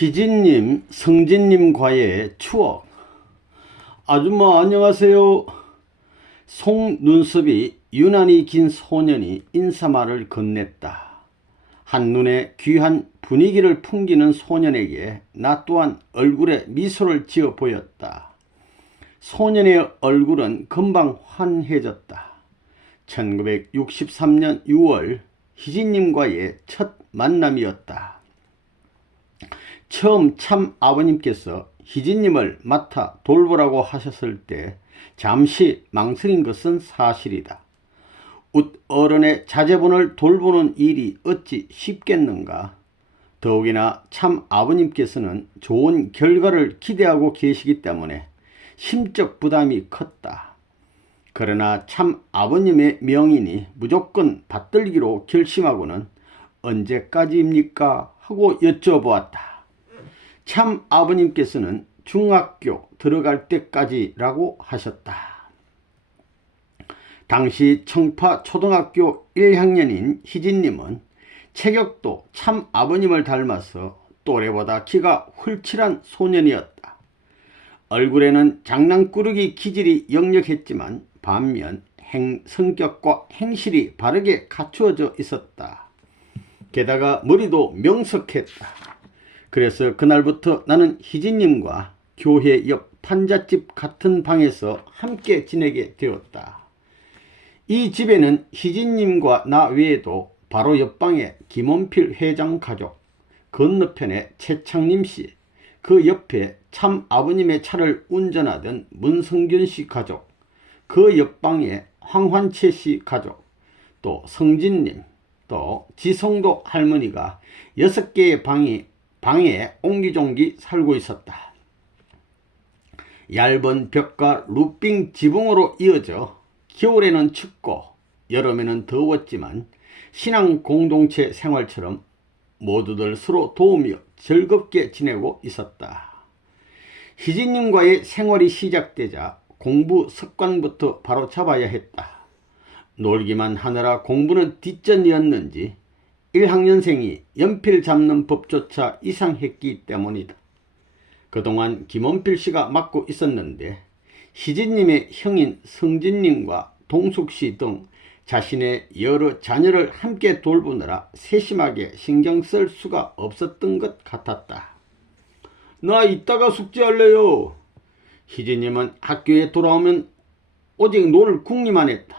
희진님, 성진님과의 추억. 아줌마 안녕하세요. 속눈썹이 유난히 긴 소년이 인사말을 건넸다. 한눈에 귀한 분위기를 풍기는 소년에게 나 또한 얼굴에 미소를 지어 보였다. 소년의 얼굴은 금방 환해졌다. 1963년 6월 희진님과의 첫 만남이었다. 처음 참 아버님께서 희진님을 맡아 돌보라고 하셨을 때 잠시 망설인 것은 사실이다. 어른의 자제분을 돌보는 일이 어찌 쉽겠는가. 더욱이나 참 아버님께서는 좋은 결과를 기대하고 계시기 때문에 심적 부담이 컸다. 그러나 참 아버님의 명인이 무조건 받들기로 결심하고는 언제까지입니까? 하고 여쭤보았다. 참 아버님께서는 중학교 들어갈 때까지라고 하셨다. 당시 청파 초등학교 1학년인 희진님은 체격도 참 아버님을 닮아서 또래보다 키가 훌칠한 소년이었다. 얼굴에는 장난꾸러기 기질이 역력했지만 반면 성격과 행실이 바르게 갖추어져 있었다. 게다가 머리도 명석했다. 그래서 그날부터 나는 희진님과 교회 옆 판잣집 같은 방에서 함께 지내게 되었다. 이 집에는 희진님과 나 외에도 바로 옆방에 김원필 회장 가족, 건너편에 최창림 씨, 그 옆에 참 아버님의 차를 운전하던 문성균 씨 가족, 그 옆방에 황환채 씨 가족, 또 성진님, 또 지성도 할머니가 6개의 방에 옹기종기 살고 있었다. 얇은 벽과 루핑 지붕으로 이어져 겨울에는 춥고 여름에는 더웠지만 신앙 공동체 생활처럼 모두들 서로 도우며 즐겁게 지내고 있었다. 희진님과의 생활이 시작되자 공부 습관부터 바로 잡아야 했다. 놀기만 하느라 공부는 뒷전이었는지 1학년생이 연필 잡는 법조차 이상했기 때문이다. 그동안 김원필 씨가 맡고 있었는데 희진님의 형인 성진님과 동숙씨 등 자신의 여러 자녀를 함께 돌보느라 세심하게 신경 쓸 수가 없었던 것 같았다. 나 이따가 숙제할래요. 희진님은 학교에 돌아오면 오직 놀 궁리만 했다.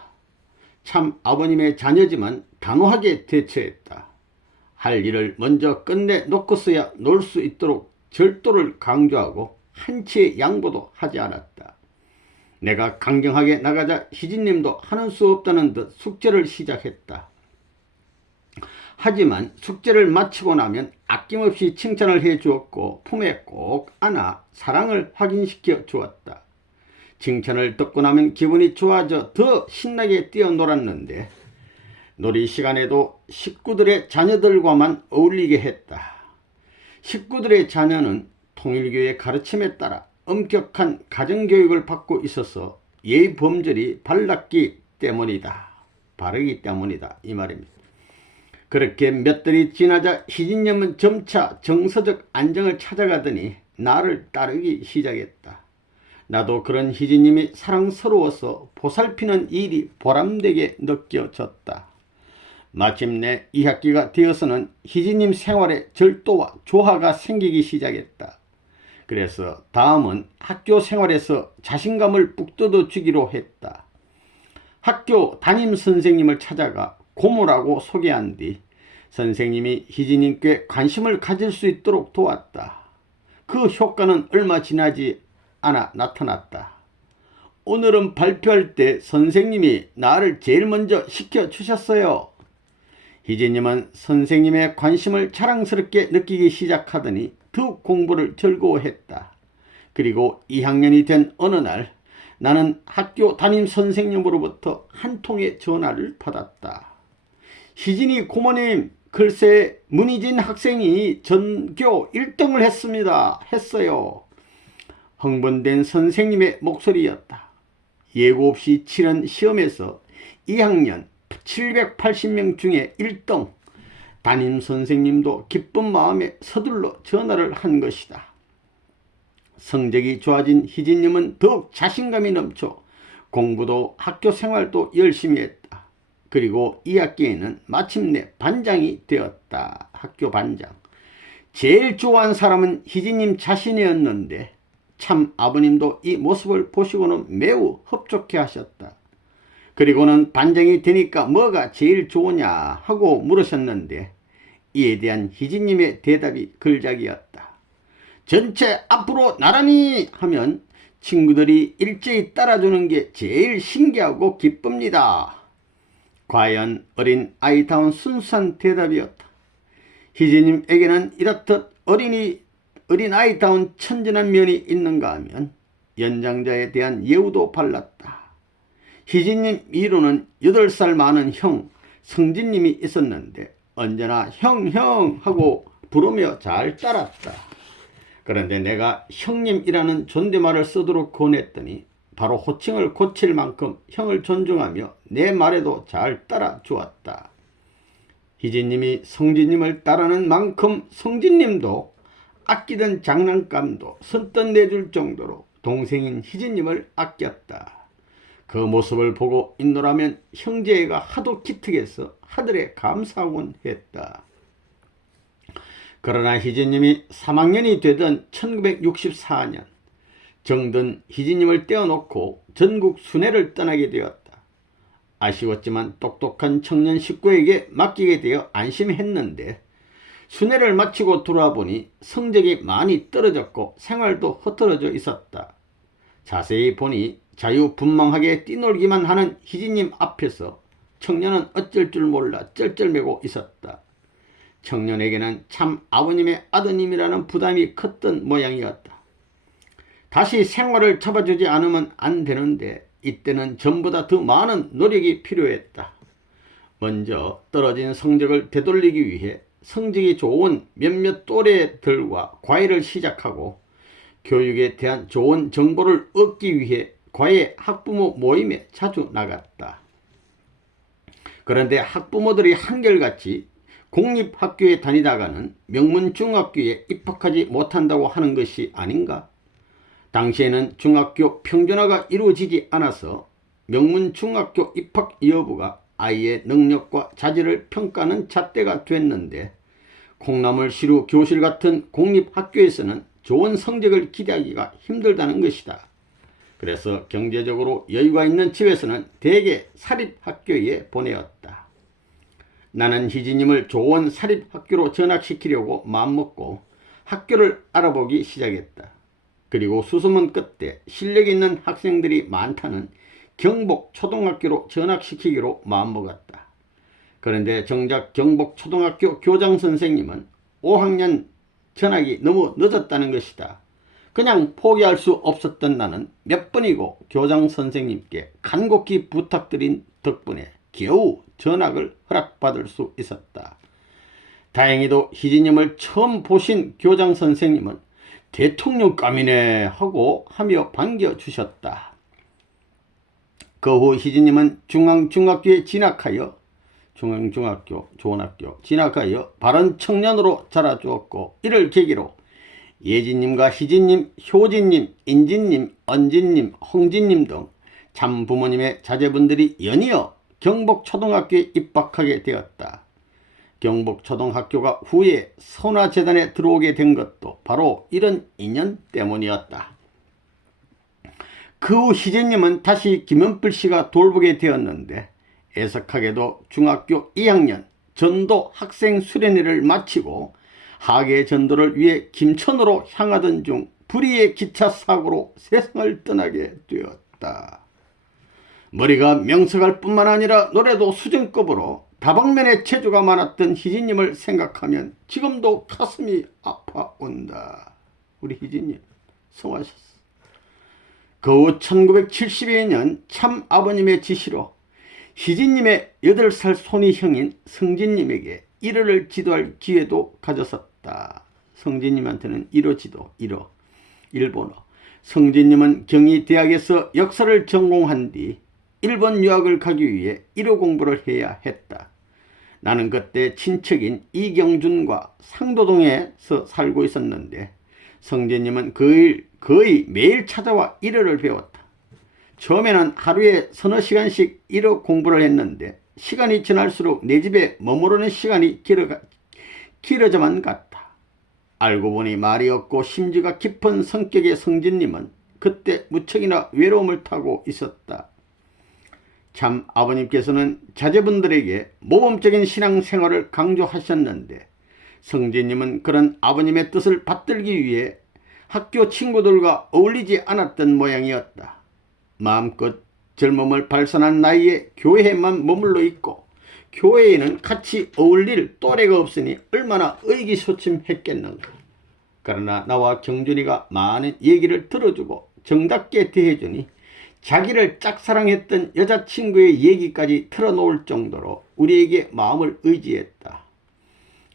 참 아버님의 자녀지만 단호하게 대처했다. 할 일을 먼저 끝내 놓고서야 놀 수 있도록 절도를 강조하고 한치의 양보도 하지 않았다. 내가 강경하게 나가자 희진님도 하는 수 없다는 듯 숙제를 시작했다. 하지만 숙제를 마치고 나면 아낌없이 칭찬을 해주었고 품에 꼭 안아 사랑을 확인시켜 주었다. 칭찬을 듣고 나면 기분이 좋아져 더 신나게 뛰어놀았는데 놀이 시간에도 식구들의 자녀들과만 어울리게 했다. 식구들의 자녀는 통일교의 가르침에 따라 엄격한 가정교육을 받고 있어서 예의범절이 바르기 때문이다. 이 말입니다. 그렇게 몇 달이 지나자 희진님은 점차 정서적 안정을 찾아가더니 나를 따르기 시작했다. 나도 그런 희진님이 사랑스러워서 보살피는 일이 보람되게 느껴졌다. 마침내 2학기가 되어서는 희진님 생활에 절도와 조화가 생기기 시작했다. 그래서 다음은 학교 생활에서 자신감을 북돋워 주기로 했다. 학교 담임 선생님을 찾아가 고모라고 소개한 뒤 선생님이 희진님께 관심을 가질 수 있도록 도왔다. 그 효과는 얼마 지나지 않아 나타났다. 오늘은 발표할 때 선생님이 나를 제일 먼저 시켜주셨어요. 희진님은 선생님의 관심을 자랑스럽게 느끼기 시작하더니 더욱 공부를 즐거워했다. 그리고 2학년이 된 어느 날 나는 학교 담임 선생님으로부터 한 통의 전화를 받았다. 희진이 고모님, 글쎄 문희진 학생이 전교 1등을 했어요. 흥분된 선생님의 목소리였다. 예고 없이 치른 시험에서 2학년 780명 중에 1등, 담임 선생님도 기쁜 마음에 서둘러 전화를 한 것이다. 성적이 좋아진 희진님은 더욱 자신감이 넘쳐 공부도 학교 생활도 열심히 했다. 그리고 2학기에는 마침내 반장이 되었다. 학교 반장. 제일 좋아한 사람은 희진님 자신이었는데 참 아버님도 이 모습을 보시고는 매우 흡족해 하셨다. 그리고는 반장이 되니까 뭐가 제일 좋으냐 하고 물으셨는데 이에 대한 희진님의 대답이 걸작이었다. 전체 앞으로 나란히 하면 친구들이 일제히 따라주는 게 제일 신기하고 기쁩니다. 과연 어린 아이다운 순수한 대답이었다. 희진님에게는 이렇듯 어린 아이다운 천진한 면이 있는가 하면 연장자에 대한 예우도 발랐다. 희진님 이로는 8살 많은 형 성진님이 있었는데 언제나 형 하고 부르며 잘 따랐다. 그런데 내가 형님이라는 존댓말을 쓰도록 권했더니 바로 호칭을 고칠 만큼 형을 존중하며 내 말에도 잘 따라 주었다. 희진님이 성진님을 따르는 만큼 성진님도 아끼던 장난감도 선뜻 내줄 정도로 동생인 희진님을 아꼈다. 그 모습을 보고 있노라면 형제애가 하도 기특해서 하늘에 감사하곤 했다. 그러나 희진님이 3학년이 되던 1964년 정든 희진님을 떼어놓고 전국 순회를 떠나게 되었다. 아쉬웠지만 똑똑한 청년 식구에게 맡기게 되어 안심했는데 순회를 마치고 돌아보니 성적이 많이 떨어졌고 생활도 흐트러져 있었다. 자세히 보니 자유분방하게 뛰놀기만 하는 희진님 앞에서 청년은 어쩔 줄 몰라 쩔쩔매고 있었다. 청년에게는 참 아버님의 아드님이라는 부담이 컸던 모양이었다. 다시 생활을 잡아주지 않으면 안 되는데 이때는 전보다 더 많은 노력이 필요했다. 먼저 떨어진 성적을 되돌리기 위해 성적이 좋은 몇몇 또래들과 과외를 시작하고 교육에 대한 좋은 정보를 얻기 위해 과외 학부모 모임에 자주 나갔다. 그런데 학부모들이 한결같이 공립학교에 다니다가는 명문중학교에 입학하지 못한다고 하는 것이 아닌가? 당시에는 중학교 평준화가 이루어지지 않아서 명문중학교 입학 여부가 아이의 능력과 자질을 평가하는 잣대가 됐는데 콩나물시루 교실 같은 공립학교에서는 좋은 성적을 기대하기가 힘들다는 것이다. 그래서 경제적으로 여유가 있는 집에서는 대개 사립학교에 보내었다. 나는 희진님을 좋은 사립학교로 전학시키려고 마음먹고 학교를 알아보기 시작했다. 그리고 수소문 끝에 실력 있는 학생들이 많다는 경복초등학교로 전학시키기로 마음먹었다. 그런데 정작 경복초등학교 교장선생님은 5학년 전학이 너무 늦었다는 것이다. 그냥 포기할 수 없었던 나는 몇 번이고 교장선생님께 간곡히 부탁드린 덕분에 겨우 전학을 허락받을 수 있었다. 다행히도 희진님을 처음 보신 교장선생님은 대통령감이네 하며 반겨주셨다. 그 후 희진님은 중앙중학교에 진학하여 좋은 학교 진학하여 바른 청년으로 자라주었고 이를 계기로 예진님과 희진님, 효진님, 인진님, 언진님, 홍진님 등 참부모님의 자제분들이 연이어 경복초등학교에 입학하게 되었다. 경복초등학교가 후에 선화재단에 들어오게 된 것도 바로 이런 인연 때문이었다. 그 후 희진님은 다시 김연필 씨가 돌보게 되었는데 애석하게도 중학교 2학년 전도 학생 수련회를 마치고 하계 전도를 위해 김천으로 향하던 중 불의의 기차 사고로 세상을 떠나게 되었다. 머리가 명석할 뿐만 아니라 노래도 수준급으로 다방면에 재주가 많았던 희진님을 생각하면 지금도 가슴이 아파온다. 우리 희진님 성하셨어. 그 후 1972년 참 아버님의 지시로 희진님의 8살 손이 형인 성진님에게 1어를 지도할 기회도 가졌었다. 성진님한테는 1어 지도, 1어, 일본어. 성진님은 경희대학에서 역사를 전공한 뒤 일본 유학을 가기 위해 1어 공부를 해야 했다. 나는 그때 친척인 이경준과 상도동에서 살고 있었는데 성진님은 거의 매일 찾아와 일어를 배웠다. 처음에는 하루에 서너 시간씩 일어 공부를 했는데 시간이 지날수록 내 집에 머무르는 시간이 길어져만 갔다. 알고 보니 말이 없고 심지가 깊은 성격의 성진님은 그때 무척이나 외로움을 타고 있었다. 참 아버님께서는 자제분들에게 모범적인 신앙생활을 강조하셨는데 성진님은 그런 아버님의 뜻을 받들기 위해 학교 친구들과 어울리지 않았던 모양이었다. 마음껏 젊음을 발산한 나이에 교회에만 머물러 있고 교회에는 같이 어울릴 또래가 없으니 얼마나 의기소침했겠는가. 그러나 나와 경준이가 많은 얘기를 들어주고 정답게 대해주니 자기를 짝사랑했던 여자친구의 얘기까지 틀어놓을 정도로 우리에게 마음을 의지했다.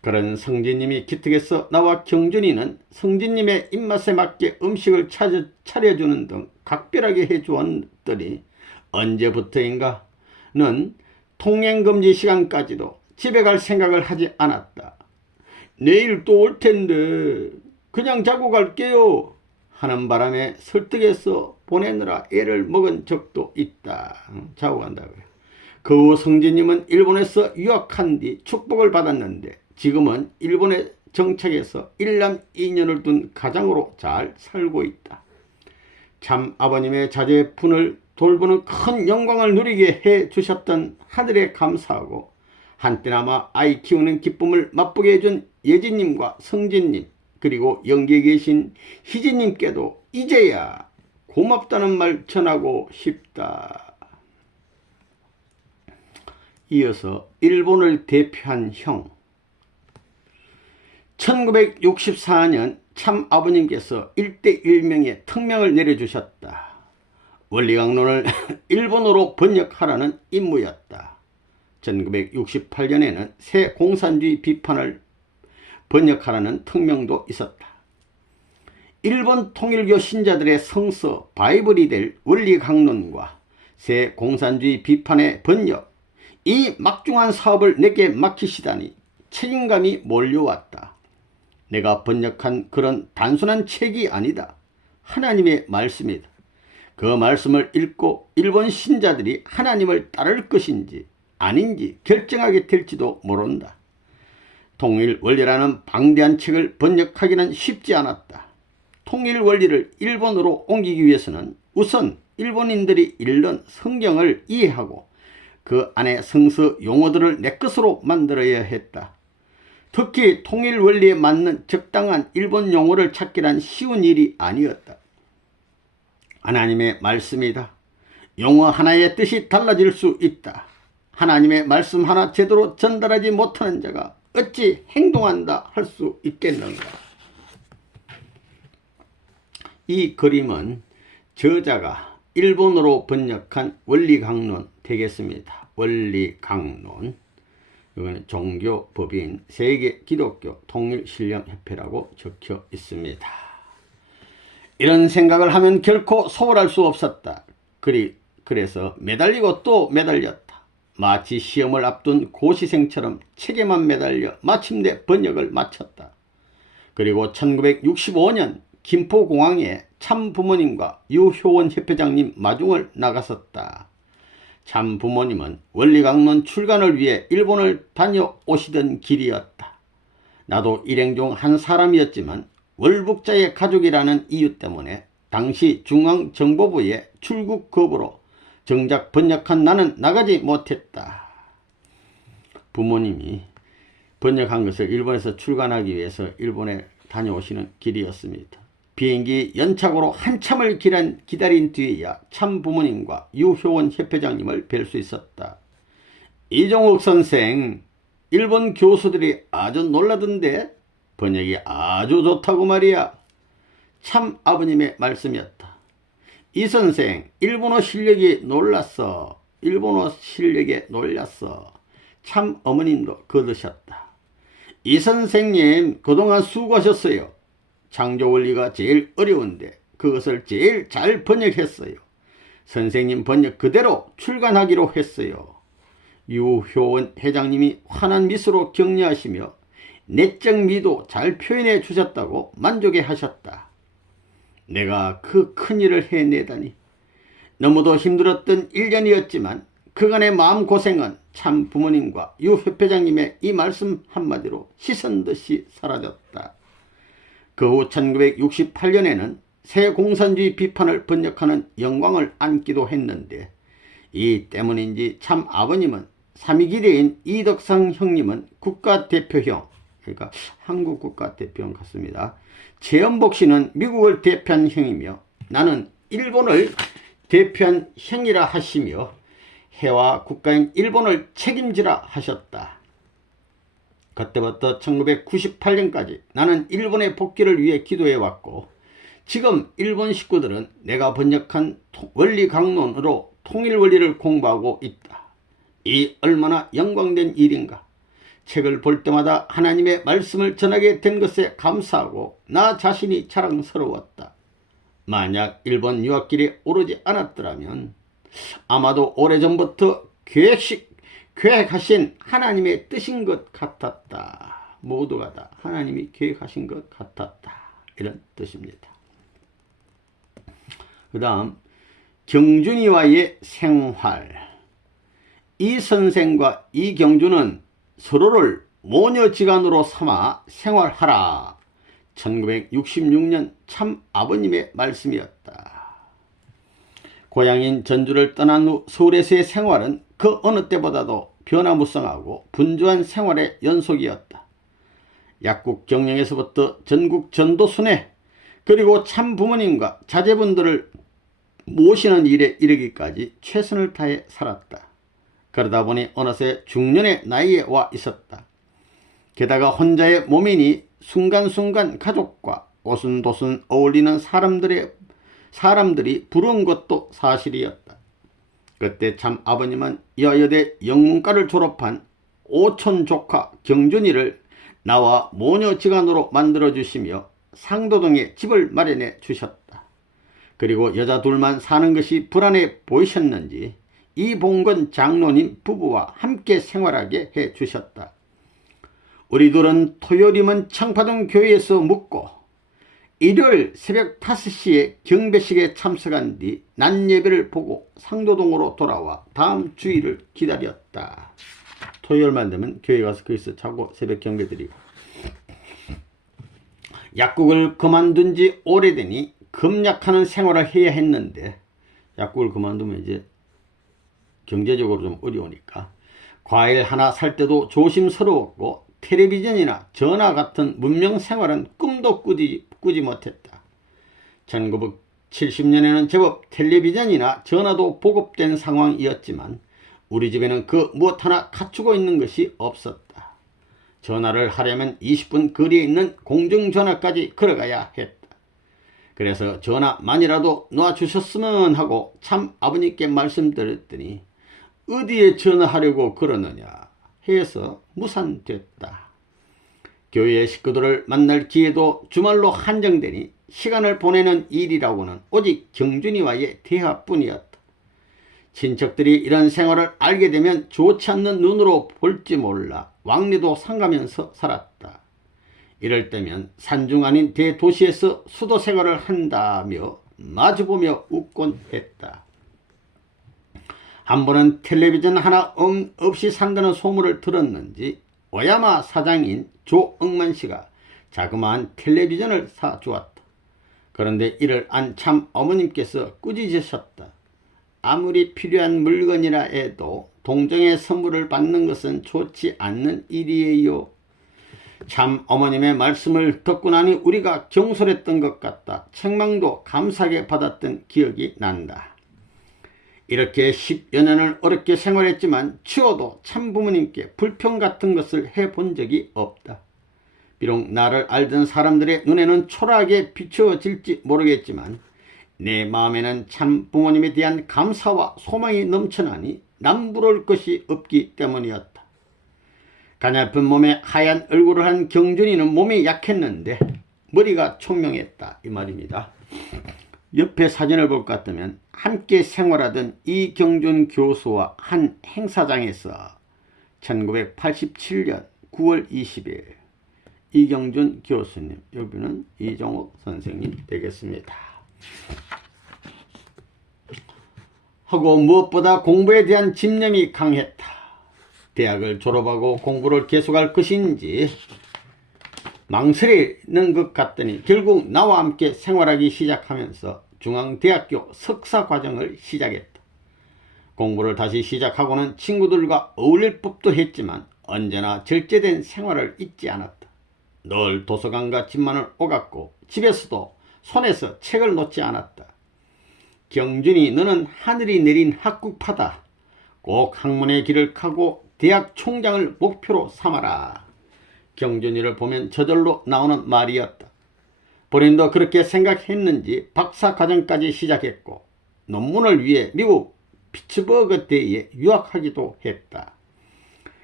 그런 성진님이 기특해서 나와 경준이는 성진님의 입맛에 맞게 음식을 차려주는 등 각별하게 해주었더니 언제부터인가는 통행금지 시간까지도 집에 갈 생각을 하지 않았다. 내일 또 올 텐데 그냥 자고 갈게요 하는 바람에 설득해서 보내느라 애를 먹은 적도 있다. 자고 간다고요. 그 후 성진님은 일본에서 유학한 뒤 축복을 받았는데 지금은 일본에 정착해서 일남 2년을 둔 가장으로 잘 살고 있다. 참 아버님의 자제분을 돌보는 큰 영광을 누리게 해주셨던 하늘에 감사하고 한때나마 아이 키우는 기쁨을 맛보게 해준 예진님과 성진님 그리고 영계에 계신 희진님께도 이제야 고맙다는 말 전하고 싶다. 이어서 일본을 대표한 형 1964년 참 아버님께서 1대1명의 특명을 내려주셨다. 원리강론을 일본어로 번역하라는 임무였다. 1968년에는 새 공산주의 비판을 번역하라는 특명도 있었다. 일본 통일교 신자들의 성서 바이블이 될 원리강론과 새 공산주의 비판의 번역, 이 막중한 사업을 내게 맡기시다니 책임감이 몰려왔다. 내가 번역한 그런 단순한 책이 아니다. 하나님의 말씀이다. 그 말씀을 읽고 일본 신자들이 하나님을 따를 것인지 아닌지 결정하게 될지도 모른다. 통일 원리라는 방대한 책을 번역하기는 쉽지 않았다. 통일 원리를 일본어로 옮기기 위해서는 우선 일본인들이 읽는 성경을 이해하고 그 안에 성서 용어들을 내 것으로 만들어야 했다. 특히 통일 원리에 맞는 적당한 일본 용어를 찾기란 쉬운 일이 아니었다. 하나님의 말씀이다. 용어 하나의 뜻이 달라질 수 있다. 하나님의 말씀 하나 제대로 전달하지 못하는 자가 어찌 행동한다 할 수 있겠는가. 이 그림은 저자가 일본어로 번역한 원리강론 되겠습니다. 원리강론. 이거는 종교법인 세계 기독교 통일신령협회라고 적혀 있습니다. 이런 생각을 하면 결코 소홀할 수 없었다. 그래서 매달리고 또 매달렸다. 마치 시험을 앞둔 고시생처럼 책에만 매달려 마침내 번역을 마쳤다. 그리고 1965년 김포공항에 참 부모님과 유효원 협회장님 마중을 나갔었다. 참 부모님은 원리강론 출간을 위해 일본을 다녀오시던 길이었다. 나도 일행 중 한 사람이었지만 월북자의 가족이라는 이유 때문에 당시 중앙정보부의 출국 거부로 정작 번역한 나는 나가지 못했다. 부모님이 번역한 것을 일본에서 출간하기 위해서 일본에 다녀오시는 길이었습니다. 비행기 연착오로 한참을 기다린 뒤에야 참 부모님과 유효원 협회장님을 뵐 수 있었다. 이종욱 선생, 일본 교수들이 아주 놀라던데 번역이 아주 좋다고 말이야. 참 아버님의 말씀이었다. 이 선생, 일본어 실력이 놀랐어. 일본어 실력에 놀랐어. 참 어머님도 거드셨다. 이 선생님, 그동안 수고하셨어요. 창조원리가 제일 어려운데 그것을 제일 잘 번역했어요. 선생님 번역 그대로 출간하기로 했어요. 유효원 회장님이 환한 미소로 격려하시며 내적 미도 잘 표현해 주셨다고 만족해 하셨다. 내가 그 큰일을 해내다니. 너무도 힘들었던 1년이었지만 그간의 마음고생은 참 부모님과 유 협회장님의 이 말씀 한마디로 씻은듯이 사라졌다. 그 후 1968년에는 새 공산주의 비판을 번역하는 영광을 안기도 했는데, 이 때문인지 참 아버님은 삼위기대인 이덕상 형님은 국가대표형, 그러니까 한국 국가대표형 같습니다. 최연복 씨는 미국을 대표한 형이며 나는 일본을 대표한 형이라 하시며 해와 국가인 일본을 책임지라 하셨다. 그때부터 1998년까지 나는 일본의 복귀를 위해 기도해왔고, 지금 일본 식구들은 내가 번역한 원리 강론으로 통일 원리를 공부하고 있다. 이 얼마나 영광된 일인가. 책을 볼 때마다 하나님의 말씀을 전하게 된 것에 감사하고 나 자신이 자랑스러웠다. 만약 일본 유학길이 오르지 않았더라면 아마도 오래전부터 계획하신 하나님의 뜻인 것 같았다. 모두가 다 하나님이 계획하신 것 같았다. 이런 뜻입니다. 그 다음 경준이와의 생활. 이 선생과 이 경준은 서로를 모녀지간으로 삼아 생활하라. 1966년 참 아버님의 말씀이었다. 고향인 전주를 떠난 후 서울에서의 생활은 그 어느 때보다도 변화무쌍하고 분주한 생활의 연속이었다. 약국 경영에서부터 전국 전도순회, 그리고 참 부모님과 자제분들을 모시는 일에 이르기까지 최선을 다해 살았다. 그러다 보니 어느새 중년의 나이에 와 있었다. 게다가 혼자의 몸이니 순간순간 가족과 오순도순 어울리는 사람들이 부러운 것도 사실이었다. 그때 참 아버님은 여여대 영문과를 졸업한 오촌 조카 경준이를 나와 모녀지간으로 만들어주시며 상도동에 집을 마련해 주셨다. 그리고 여자 둘만 사는 것이 불안해 보이셨는지 이봉건 장로님 부부와 함께 생활하게 해 주셨다. 우리 둘은 토요일이면 청파동 교회에서 묵고 일요일 새벽 5시에 경배식에 참석한 뒤 낮 예배를 보고 상도동으로 돌아와 다음 주일을 기다렸다. 토요일만 되면 교회 가서 거기서 자고 새벽 경배 드리고. 약국을 그만둔 지 오래되니 금약하는 생활을 해야 했는데, 약국을 그만두면 이제 경제적으로 좀 어려우니까 과일 하나 살 때도 조심스러웠고 텔레비전이나 전화 같은 문명 생활은 꿈도 꾸지 못했다. 1970년에는 제법 텔레비전이나 전화도 보급된 상황이었지만 우리 집에는 그 무엇 하나 갖추고 있는 것이 없었다. 전화를 하려면 20분 거리에 있는 공중전화까지 걸어가야 했다. 그래서 전화만이라도 놔주셨으면 하고 참 아버님께 말씀드렸더니 어디에 전화하려고 그러느냐 해서 무산됐다. 교회 식구들을 만날 기회도 주말로 한정되니 시간을 보내는 일이라고는 오직 경준이와의 대화뿐이었다. 친척들이 이런 생활을 알게 되면 좋지 않는 눈으로 볼지 몰라 왕래도 상가면서 살았다. 이럴 때면 산중 아닌 대도시에서 수도 생활을 한다며 마주보며 웃곤 했다. 한 번은 텔레비전 하나 없이 산다는 소문을 들었는지 오야마 사장인 조억만 씨가 자그마한 텔레비전을 사주었다. 그런데 이를 안 참 어머님께서 꾸짖으셨다. 아무리 필요한 물건이라 해도 동정의 선물을 받는 것은 좋지 않는 일이에요. 참 어머님의 말씀을 듣고 나니 우리가 경솔했던 것 같다. 책망도 감사하게 받았던 기억이 난다. 이렇게 10여 년을 어렵게 생활했지만 치워도 참 부모님께 불평 같은 것을 해본 적이 없다. 비록 나를 알던 사람들의 눈에는 초라하게 비추어질지 모르겠지만 내 마음에는 참 부모님에 대한 감사와 소망이 넘쳐나니 남부러울 것이 없기 때문이었다. 가냘픈 몸에 하얀 얼굴을 한 경준이는 몸이 약했는데 머리가 총명했다, 이 말입니다. 옆에 사진을 볼 것 같으면 함께 생활하던 이경준 교수와 한 행사장에서 1987년 9월 20일 이경준 교수님, 여기는 이종옥 선생님 되겠습니다. 하고 무엇보다 공부에 대한 집념이 강했다. 대학을 졸업하고 공부를 계속할 것인지 망설이는 것 같더니 결국 나와 함께 생활하기 시작하면서 중앙대학교 석사과정을 시작했다. 공부를 다시 시작하고는 친구들과 어울릴 법도 했지만 언제나 절제된 생활을 잊지 않았다. 늘 도서관과 집만을 오갔고 집에서도 손에서 책을 놓지 않았다. 경준이, 너는 하늘이 내린 학국파다. 꼭 학문의 길을 가고 대학 총장을 목표로 삼아라. 경준이를 보면 저절로 나오는 말이었다. 본인도 그렇게 생각했는지 박사과정까지 시작했고 논문을 위해 미국 피츠버그 대에 유학하기도 했다.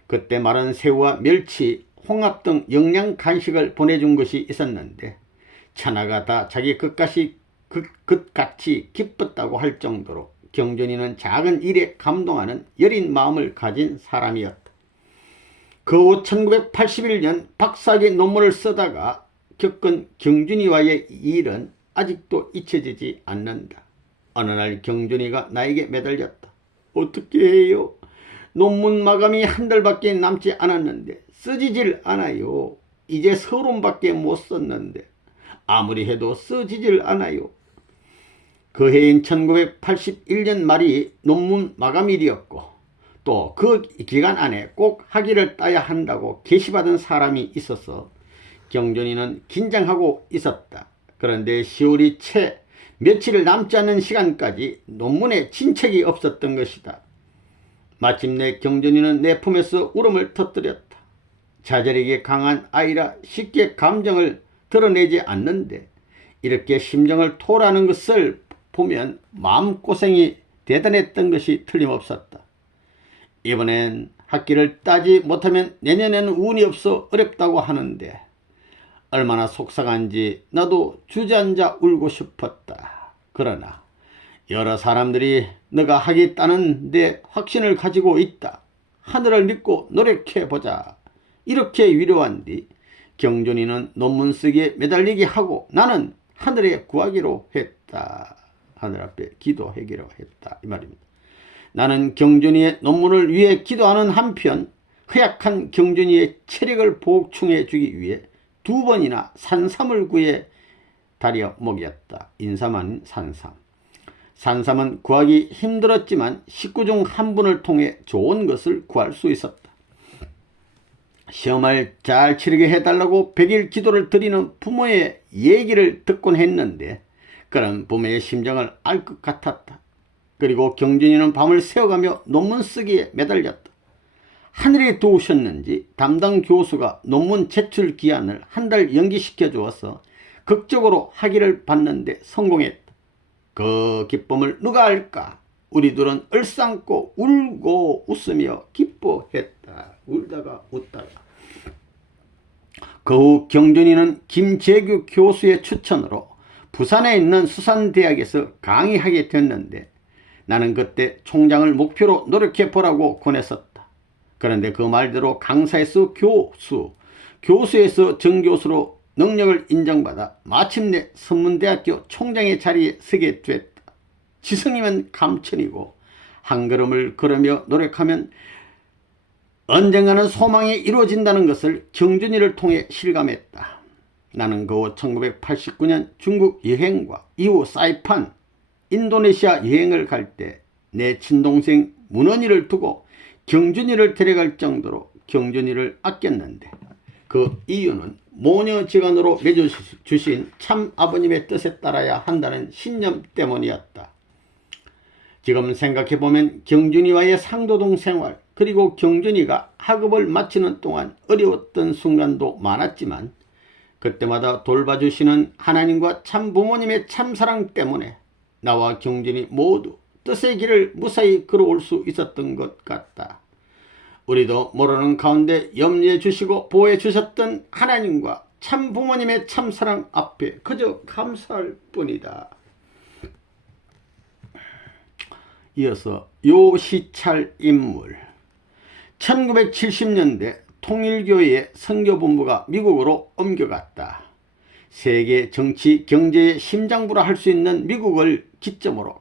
그때 마른 새우와 멸치, 홍합 등 영양 간식을 보내준 것이 있었는데 천하가 다 자기 것같이 기뻤다고 할 정도로 경준이는 작은 일에 감동하는 여린 마음을 가진 사람이었다. 그 후 1981년 박사학위 논문을 쓰다가 겪은 경준이와의 일은 아직도 잊혀지지 않는다. 어느 날 경준이가 나에게 매달렸다. 어떻게 해요? 논문 마감이 한 달밖에 남지 않았는데 쓰지질 않아요. 이제 서론밖에 못 썼는데 아무리 해도 쓰지질 않아요. 그 해인 1981년 말이 논문 마감일이었고 또 그 기간 안에 꼭 학위를 따야 한다고 게시받은 사람이 있어서 경준이는 긴장하고 있었다. 그런데 10월이 채 며칠 남지 않은 시간까지 논문에 진척이 없었던 것이다. 마침내 경준이는 내 품에서 울음을 터뜨렸다. 자절에게 강한 아이라 쉽게 감정을 드러내지 않는데 이렇게 심정을 토라는 것을 보면 마음고생이 대단했던 것이 틀림없었다. 이번엔 학기를 따지 못하면 내년에는 운이 없어 어렵다고 하는데 얼마나 속상한지 나도 주저앉아 울고 싶었다. 그러나 여러 사람들이 너가 학위 따는 데 확신을 가지고 있다. 하늘을 믿고 노력해보자. 이렇게 위로한 뒤 경준이는 논문 쓰기에 매달리게 하고 나는 하늘에 구하기로 했다. 하늘 앞에 기도하기로 했다. 이 말입니다. 나는 경준이의 논문을 위해 기도하는 한편 허약한 경준이의 체력을 보충해 주기 위해 2번이나 산삼을 구해 다려 먹였다. 인삼 아닌 산삼. 산삼은 구하기 힘들었지만 식구 중 한 분을 통해 좋은 것을 구할 수 있었다. 시험을 잘 치르게 해달라고 100일 기도를 드리는 부모의 얘기를 듣곤 했는데 그런 부모의 심정을 알 것 같았다. 그리고 경준이는 밤을 새워가며 논문 쓰기에 매달렸다. 하늘이 도우셨는지 담당 교수가 논문 제출 기한을 한 달 연기시켜 주어서 극적으로 학위를 받는데 성공했다. 그 기쁨을 누가 알까? 우리들은 얼싸안고 울고 웃으며 기뻐했다. 울다가 웃다가. 그 후 경준이는 김재규 교수의 추천으로 부산에 있는 수산대학에서 강의하게 됐는데 나는 그때 총장을 목표로 노력해보라고 권했었다. 그런데 그 말대로 강사에서 교수, 교수에서 정교수로 능력을 인정받아 마침내 선문대학교 총장의 자리에 서게 됐다. 지성이면 감천이고 한 걸음을 걸으며 노력하면 언젠가는 소망이 이루어진다는 것을 경준이를 통해 실감했다. 나는 그 후 1989년 중국 여행과 이후 사이판, 인도네시아 여행을 갈 때 내 친동생 문헌이를 두고 경준이를 데려갈 정도로 경준이를 아꼈는데 그 이유는 모녀지간으로 맺어주신 참 아버님의 뜻에 따라야 한다는 신념 때문이었다. 지금 생각해보면 경준이와의 상도동 생활 그리고 경준이가 학업을 마치는 동안 어려웠던 순간도 많았지만 그때마다 돌봐주시는 하나님과 참 부모님의 참사랑 때문에 나와 경준이 모두 뜻의 길을 무사히 걸어올 수 있었던 것 같다. 우리도 모르는 가운데 염려해 주시고 보호해 주셨던 하나님과 참 부모님의 참사랑 앞에 그저 감사할 뿐이다. 이어서 요시찰 인물. 1970년대 통일교회의 선교본부가 미국으로 옮겨갔다. 세계 정치 경제의 심장부라 할 수 있는 미국을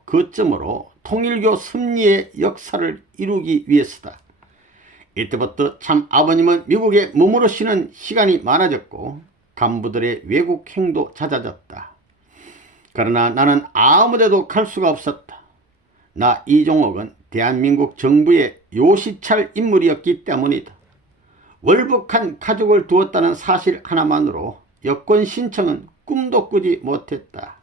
거점으로 통일교 섭리의 역사를 이루기 위해서다. 이때부터 참 아버님은 미국에 머무르시는 시간이 많아졌고 간부들의 외국 행도 잦아졌다. 그러나 나는 아무데도 갈 수가 없었다. 나 이종옥은 대한민국 정부의 요시찰 인물이었기 때문이다. 월북한 가족을 두었다는 사실 하나만으로 여권 신청은 꿈도 꾸지 못했다.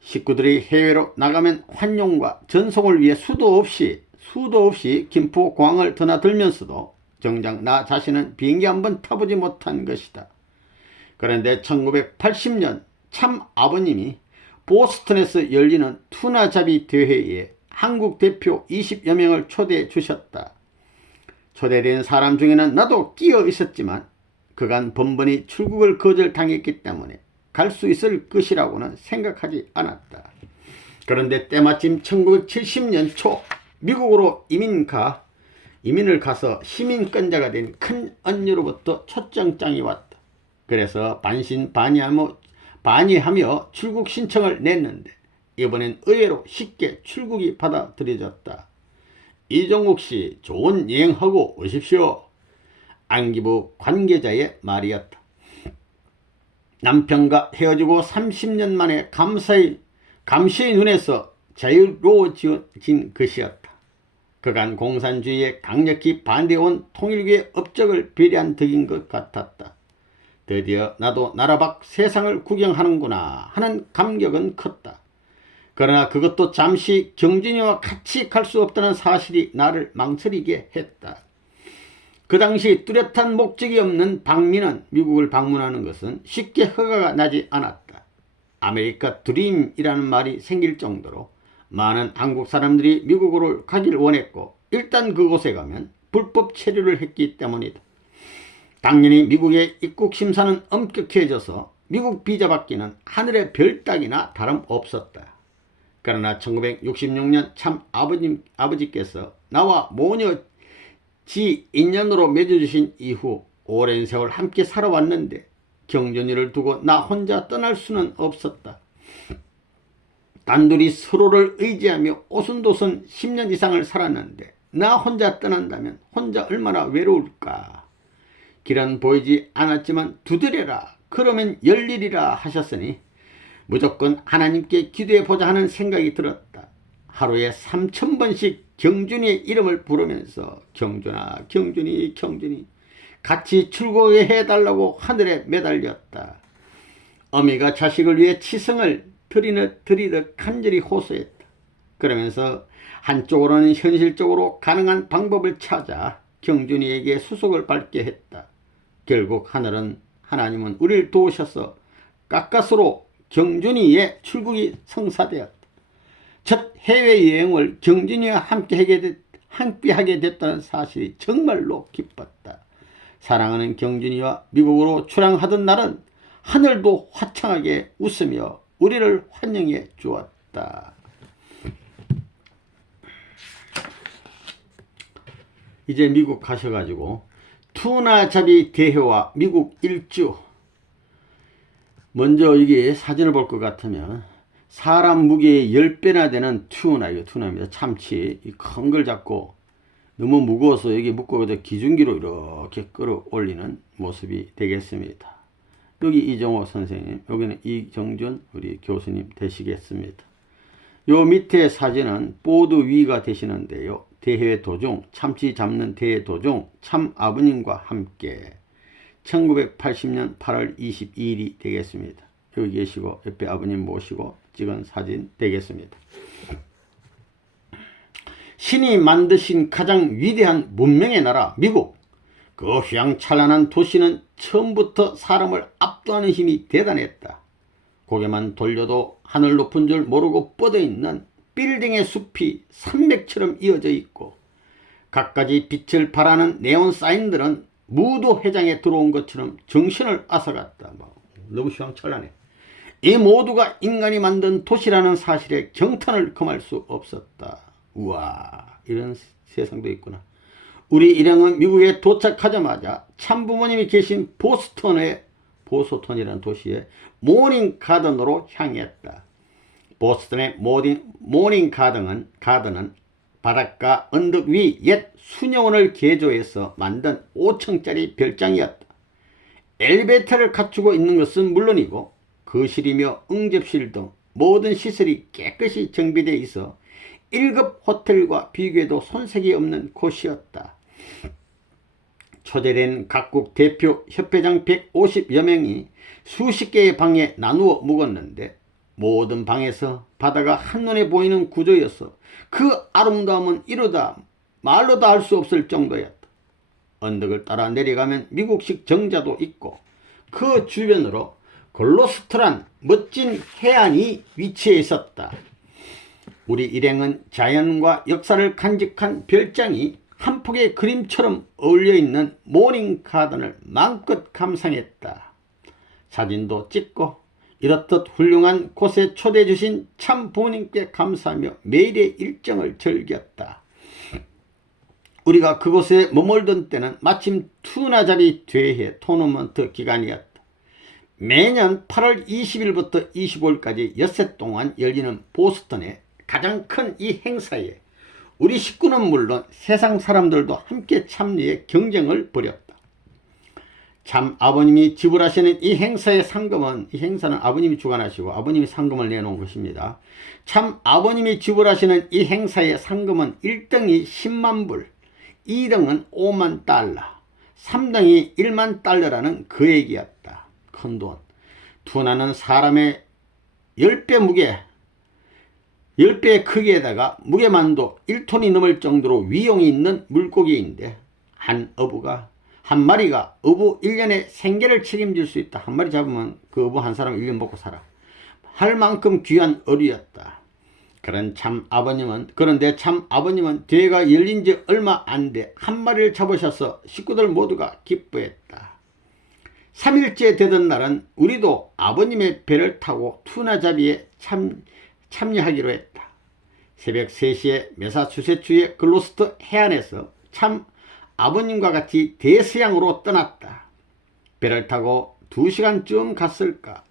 식구들이 해외로 나가면 환용과 전송을 위해 수도 없이 김포공항을 드나들면서도 정작 나 자신은 비행기 한번 타보지 못한 것이다. 그런데 1980년 참 아버님이 보스턴에서 열리는 투나잡이 대회에 한국 대표 20여 명을 초대해 주셨다. 초대된 사람 중에는 나도 끼어 있었지만 그간 번번이 출국을 거절당했기 때문에 갈 수 있을 것이라고는 생각하지 않았다. 그런데 때마침 1970년 초 미국으로 이민을 가서 시민권자가 된 큰 언니로부터 초청장이 왔다. 그래서 반신반의하며 출국 신청을 냈는데 이번엔 의외로 쉽게 출국이 받아들여졌다. 이종욱 씨, 좋은 여행하고 오십시오. 안기부 관계자의 말이었다. 남편과 헤어지고 30년 만에 감시의 눈에서 자유로워진 것이었다. 그간 공산주의에 강력히 반대해온 통일교의 업적을 배려한 덕인 것 같았다. 드디어 나도 나라 밖 세상을 구경하는구나 하는 감격은 컸다. 그러나 그것도 잠시 경준이와 같이 갈 수 없다는 사실이 나를 망설이게 했다. 그 당시 뚜렷한 목적이 없는 방민은 미국을 방문하는 것은 쉽게 허가가 나지 않았다. 아메리카 드림이라는 말이 생길 정도로 많은 한국 사람들이 미국으로 가길 원했고 일단 그곳에 가면 불법 체류를 했기 때문이다. 당연히 미국의 입국 심사는 엄격해져서 미국 비자 받기는 하늘의 별 따기나 다름없었다. 그러나 1966년 참 아버지께서 나와 모녀 지 인연으로 맺어주신 이후 오랜 세월 함께 살아왔는데 경준이를 두고 나 혼자 떠날 수는 없었다. 단둘이 서로를 의지하며 오순도순 10년 이상을 살았는데 나 혼자 떠난다면 혼자 얼마나 외로울까. 길은 보이지 않았지만 두드려라 그러면 열리리라 하셨으니 무조건 하나님께 기도해보자 하는 생각이 들었다. 하루에 3000번씩 경준이의 이름을 부르면서 경준아 경준이 같이 출국해 해달라고 하늘에 매달렸다. 어미가 자식을 위해 치성을 드리듯 간절히 호소했다. 그러면서 한쪽으로는 현실적으로 가능한 방법을 찾아 경준이에게 수속을 밟게 했다. 결국 하나님은 우리를 도우셔서 가까스로 경준이의 출국이 성사되었다. 첫 해외여행을 경준이와 함께하게 됐다는 사실이 정말로 기뻤다. 사랑하는 경준이와 미국으로 출항하던 날은 하늘도 화창하게 웃으며 우리를 환영해 주었다. 이제 미국 가셔가지고 투나잡이 대회와 미국 일주, 먼저 이게 사진을 볼 것 같으면 사람 무게의 10배나 되는 투나입니다. 참치 큰 걸 잡고 너무 무거워서 여기 묶고 기중기로 이렇게 끌어올리는 모습이 되겠습니다. 여기 이종호 선생님, 여기는 이정준 우리 교수님 되시겠습니다. 요 밑에 사진은 보드 위가 되시는데요. 대회 도중, 참치 잡는 대회 도중 참 아버님과 함께 1980년 8월 22일이 되겠습니다. 여기 계시고 옆에 아버님 모시고 찍은 사진 되겠습니다. 신이 만드신 가장 위대한 문명의 나라 미국, 그 휘황찬란한 도시는 처음부터 사람을 압도하는 힘이 대단했다. 고개만 돌려도 하늘 높은 줄 모르고 뻗어있는 빌딩의 숲이 산맥처럼 이어져 있고 갖가지 빛을 발하는 네온 사인들은 무도회장에 들어온 것처럼 정신을 앗아갔다. 너무 휘황찬란해. 이 모두가 인간이 만든 도시라는 사실에 경탄을 금할 수 없었다. 우와, 이런 세상도 있구나. 우리 일행은 미국에 도착하자마자 참부모님이 계신 보스턴이라는 도시의 모닝 가든으로 향했다. 보스턴의 모닝 가든은 바닷가 언덕 위 옛 수녀원을 개조해서 만든 5층짜리 별장이었다. 엘리베이터를 갖추고 있는 것은 물론이고 거실이며 응접실 등 모든 시설이 깨끗이 정비되어 있어 1급 호텔과 비교해도 손색이 없는 곳이었다. 초대된 각국 대표 협회장 150여 명이 수십 개의 방에 나누어 묵었는데 모든 방에서 바다가 한눈에 보이는 구조여서 그 아름다움은 이루다 말로 다 할 수 없을 정도였다. 언덕을 따라 내려가면 미국식 정자도 있고 그 주변으로 글로스터란 멋진 해안이 위치해 있었다. 우리 일행은 자연과 역사를 간직한 별장이 한 폭의 그림처럼 어울려있는 모닝 가든을 마음껏 감상했다. 사진도 찍고 이렇듯 훌륭한 곳에 초대해 주신 참 부모님께 감사하며 매일의 일정을 즐겼다. 우리가 그곳에 머물던 때는 마침 투나잡이 대회 토너먼트 기간이었다. 매년 8월 20일부터 25일까지 엿새 동안 열리는 보스턴의 가장 큰 이 행사에 우리 식구는 물론 세상 사람들도 함께 참여해 경쟁을 벌였다. 참 아버님이 지불하시는 이 행사의 상금은, 이 행사는 아버님이 주관하시고 아버님이 상금을 내놓은 것입니다. 참 아버님이 지불하시는 이 행사의 상금은 1등이 10만 불, 2등은 5만 달러, 3등이 1만 달러라는 그 얘기였다. 큰 돈. 투나는 사람의 10배 무게, 10배의 크기에다가 무게만도 1톤이 넘을 정도로 위용이 있는 물고기인데 한 마리가 어부 1년의 생계를 책임질 수 있다. 한 마리 잡으면 그 어부 한 사람 1년 먹고 살아. 할 만큼 귀한 어류였다. 그런데 참 아버님은 대회가 열린 지 얼마 안 돼 한 마리를 잡으셔서 식구들 모두가 기뻐했다. 3일째 되던 날은 우리도 아버님의 배를 타고 투나잡이에 참여하기로 했다. 새벽 3시에 매사추세츠의 글로스터 해안에서 참 아버님과 같이 대서양으로 떠났다. 배를 타고 2시간쯤 갔을까.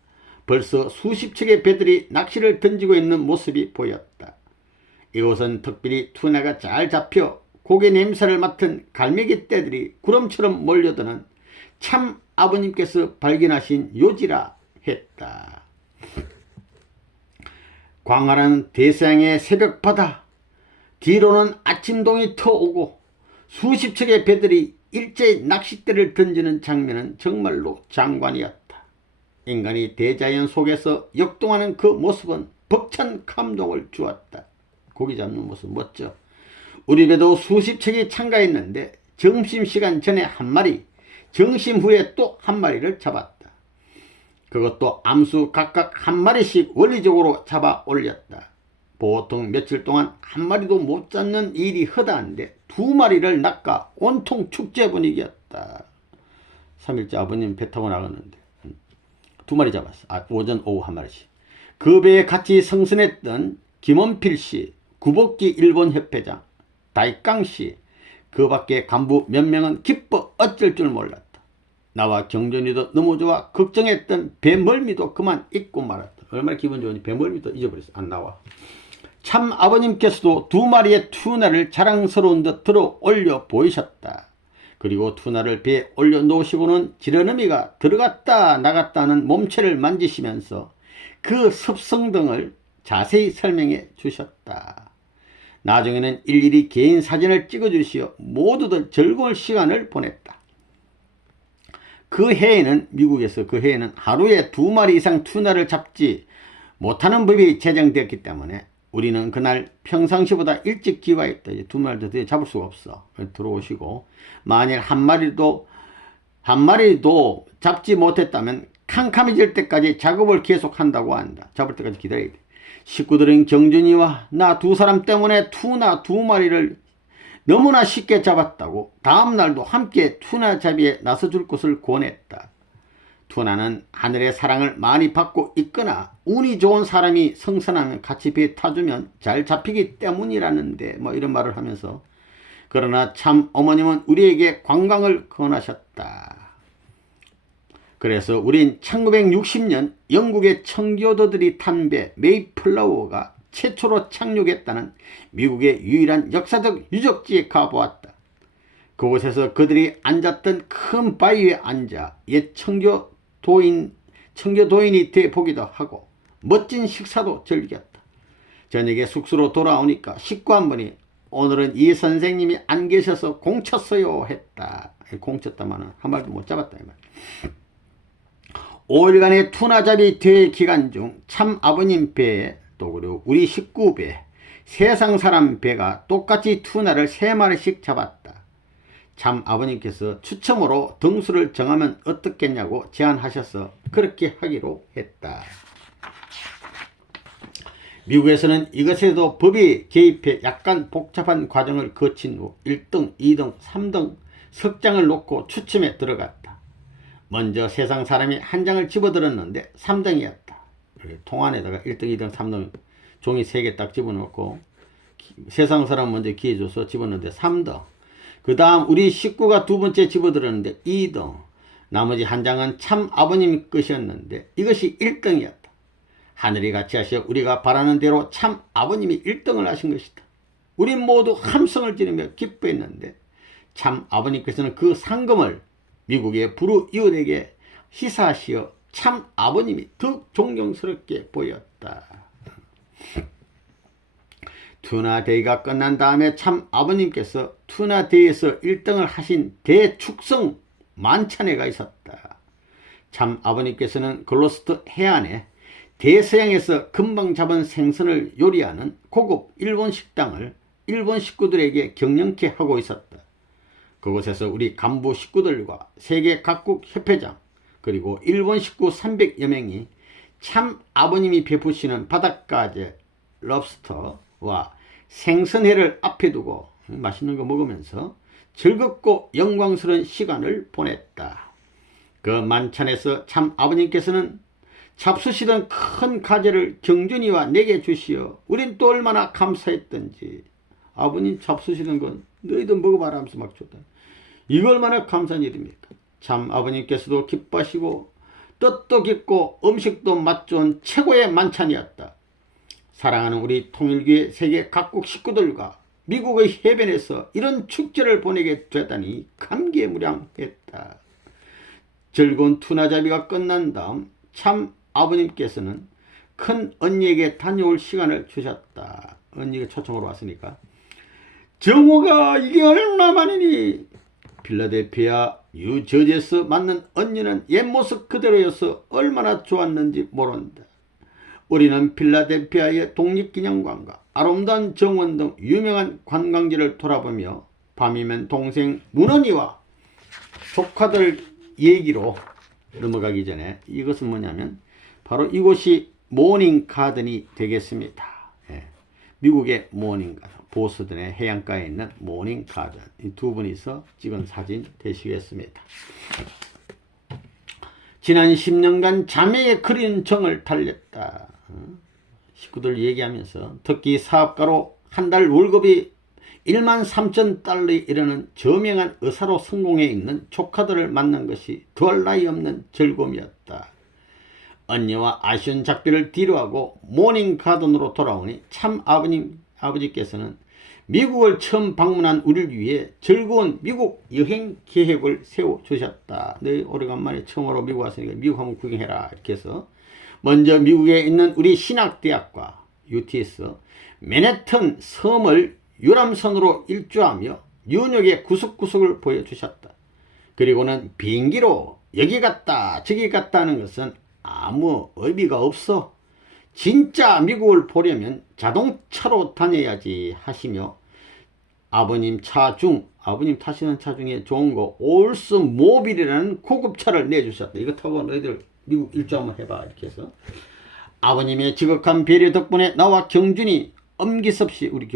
벌써 수십 척의 배들이 낚시를 던지고 있는 모습이 보였다. 이곳은 특별히 투나가 잘 잡혀 고기 냄새를 맡은 갈매기 떼들이 구름처럼 몰려드는 참 아버님께서 발견하신 요지라 했다. 광활한 대서양의 새벽 바다, 뒤로는 아침동이 터오고 수십 척의 배들이 일제히 낚싯대를 던지는 장면은 정말로 장관이었다. 인간이 대자연 속에서 역동하는 그 모습은 벅찬 감동을 주었다. 고기 잡는 모습 멋져. 우리 배도 수십 척이 참가했는데 점심시간 전에 한 마리, 점심 후에 또 한 마리를 잡았다. 그것도 암수 각각 한 마리씩 원리적으로 잡아 올렸다. 보통 며칠 동안 한 마리도 못 잡는 일이 허다한데 2마리를 낚아 온통 축제 분위기였다. 3일째 아버님 배 타고 나갔는데 2마리 잡았어. 오전 오후 한 마리씩. 그 배에 같이 성선했던 김원필씨, 구복기 일본 협회장, 다이깡씨, 그 밖에 간부 몇 명은 기뻐 어쩔 줄 몰랐다. 나와 경전이도 너무 좋아 걱정했던 배멀미도 그만 잊고 말았다. 얼마나 기분 좋은지 배멀미도 잊어버렸어. 안 나와. 참 아버님께서도 2마리의 투나를 자랑스러운 듯 들어 올려 보이셨다. 그리고 투나를 배에 올려 놓으시고는 지렁이가 들어갔다 나갔다 하는 몸체를 만지시면서 그 습성 등을 자세히 설명해 주셨다. 나중에는 일일이 개인 사진을 찍어 주시어 모두들 즐거운 시간을 보냈다. 미국에서 그 해에는 하루에 2마리 이상 투나를 잡지 못하는 법이 제정되었기 때문에 우리는 그날 평상시보다 일찍 귀가했다. 2마리도 더 잡을 수가 없어. 들어오시고 만일 한 마리도 잡지 못했다면 캄캄해질 때까지 작업을 계속한다고 한다. 잡을 때까지 기다려야 돼. 식구들은 경준이와 나 2사람 때문에 투나 2마리를 너무나 쉽게 잡았다고 다음날도 함께 투나잡이에 나서줄 것을 권했다. 투나는 하늘의 사랑을 많이 받고 있거나 운이 좋은 사람이 성선하면 같이 배 타주면 잘 잡히기 때문이라는데 이런 말을 하면서 그러나 참 어머님은 우리에게 관광을 권하셨다. 그래서 우린 1960년 영국의 청교도들이 탄 배 메이플라워가 최초로 착륙했다는 미국의 유일한 역사적 유적지에 가보았다. 그곳에서 그들이 앉았던 큰 바위에 앉아 옛 청교도인이 되보기도 하고 멋진 식사도 즐겼다. 저녁에 숙소로 돌아오니까 식구 한 분이 오늘은 이 선생님이 안 계셔서 공쳤어요 했다. 공쳤다마는 한 마리도 못 잡았다. 5일간의 투나잡이 대회 기간 중 참 아버님 배에 또 그리고 우리 식구 배, 세상 사람 배가 똑같이 투나를 3마리씩 잡았다. 참 아버님께서 추첨으로 등수를 정하면 어떻겠냐고 제안하셔서 그렇게 하기로 했다. 미국에서는 이것에도 법이 개입해 약간 복잡한 과정을 거친 후 1등, 2등, 3등 석 장을 놓고 추첨에 들어갔다. 먼저 세상 사람이 한 장을 집어들었는데 3등이었다. 통 안에다가 1등, 2등, 3등 종이 3개 딱 집어넣고 세상 사람 먼저 기회 줘서 집었는데 3등. 그 다음 우리 식구가 두 번째 집어들었는데 2등. 나머지 한 장은 참 아버님 것이었는데 이것이 1등이었다. 하늘이 같이 하셔 우리가 바라는 대로 참 아버님이 1등을 하신 것이다. 우린 모두 함성을 지르며 기뻐했는데 참 아버님께서는 그 상금을 미국의 불우 이웃에게 시사하시어 참 아버님이 더욱 존경스럽게 보였다. 투나데이가 끝난 다음에 참 아버님께서 투나데이에서 1등을 하신 대축성 만찬회가 있었다. 참 아버님께서는 글로스터 해안에 대서양에서 금방 잡은 생선을 요리하는 고급 일본 식당을 일본 식구들에게 경영케 하고 있었다. 그곳에서 우리 간부 식구들과 세계 각국 협회장 그리고 일본 식구 300여 명이 참 아버님이 베푸시는 바닷가재 럽스터와 생선회를 앞에 두고 맛있는 거 먹으면서 즐겁고 영광스러운 시간을 보냈다. 그 만찬에서 참 아버님께서는 잡수시던 큰 가재를 경준이와 내게 주시어 우린 또 얼마나 감사했던지. 아버님 잡수시던 건 너희도 먹어봐라 하면서 막 줬다. 이거 얼마나 감사한 일입니까? 참 아버님께서도 기뻐하시고 뜻도 깊고 음식도 맛 좋은 최고의 만찬이었다. 사랑하는 우리 통일교회 세계 각국 식구들과 미국의 해변에서 이런 축제를 보내게 되다니 감개무량했다. 즐거운 투나잡이가 끝난 다음 참 아버님께서는 큰 언니에게 다녀올 시간을 주셨다. 언니가 초청으로 왔으니까. 정호가 이게 얼마나 만이니? 필라델피아 뉴저지에서 만난 언니는 옛 모습 그대로여서 얼마나 좋았는지 모른다. 우리는 필라델피아의 독립기념관과 아름다운 정원 등 유명한 관광지를 돌아보며 밤이면 동생 문언이와 조카들 얘기로 넘어가기 전에 이것은 뭐냐면 바로 이곳이 모닝 가든이 되겠습니다. 예. 미국의 모닝 가든, 보스턴의 해안가에 있는 모닝 가든, 이 두 분이서 찍은 사진 되시겠습니다. 지난 10년간 자매의 그린 정을 달렸다. 식구들 얘기하면서 특히 사업가로 한 달 월급이 13,000달러에 이르는 저명한 의사로 성공해 있는 조카들을 만난 것이 더할 나위 없는 즐거움이었다. 언니와 아쉬운 작별을 뒤로하고 모닝 가든으로 돌아오니 참 아버지께서는 미국을 처음 방문한 우리를 위해 즐거운 미국 여행 계획을 세워주셨다. 너 오래간만에 처음으로 미국 왔으니까 미국 한번 구경해라 이렇게 해서 먼저 미국에 있는 우리 신학대학과 UT에서 맨해튼 섬을 유람선으로 일주하며 뉴욕의 구석구석을 보여주셨다. 그리고는 비행기로 여기 갔다 저기 갔다 하는 것은 아무 의미가 없어. 진짜 미국을 보려면 자동차로 다녀야지 하시며 아버님 타시는 차 중에 좋은 거 올스모빌이라는 고급차를 내주셨다. 이거 타고 너희들 미국 일주 한번 해봐 이렇게 해서 아버님의 지극한 배려 덕분에 나와 경준이 엄기섭씨 우리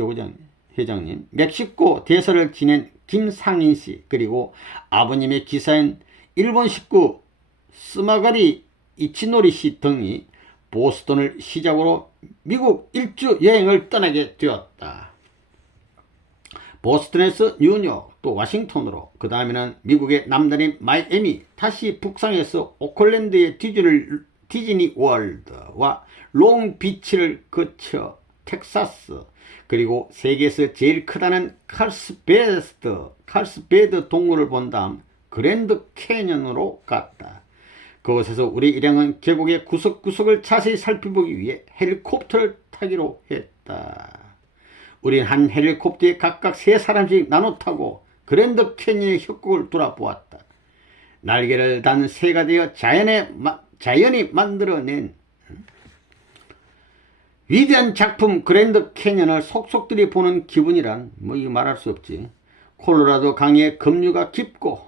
회장님 멕시코 대사를 지낸 김상인씨 그리고 아버님의 기사인 일본 식구 스마가리 이치노리씨 등이 보스턴을 시작으로 미국 일주 여행을 떠나게 되었다. 보스턴에서 뉴욕, 또 워싱턴으로, 그 다음에는 미국의 남단인 마이애미, 다시 북상해서 오클랜드의 디즈니 월드와 롱비치를 거쳐 텍사스, 그리고 세계에서 제일 크다는 칼스베드 동굴을 본 다음 그랜드 캐년으로 갔다. 그곳에서 우리 일행은 계곡의 구석구석을 자세히 살펴보기 위해 헬리콥터를 타기로 했다. 우린 한 헬리콥터에 각각 3사람씩 나눠 타고 그랜드 캐니언의 협곡을 돌아보았다. 날개를 단 새가 되어 자연이 만들어낸 위대한 작품 그랜드 캐니언을 속속들이 보는 기분이란 이거 말할 수 없지. 콜로라도 강의 급류가 깊고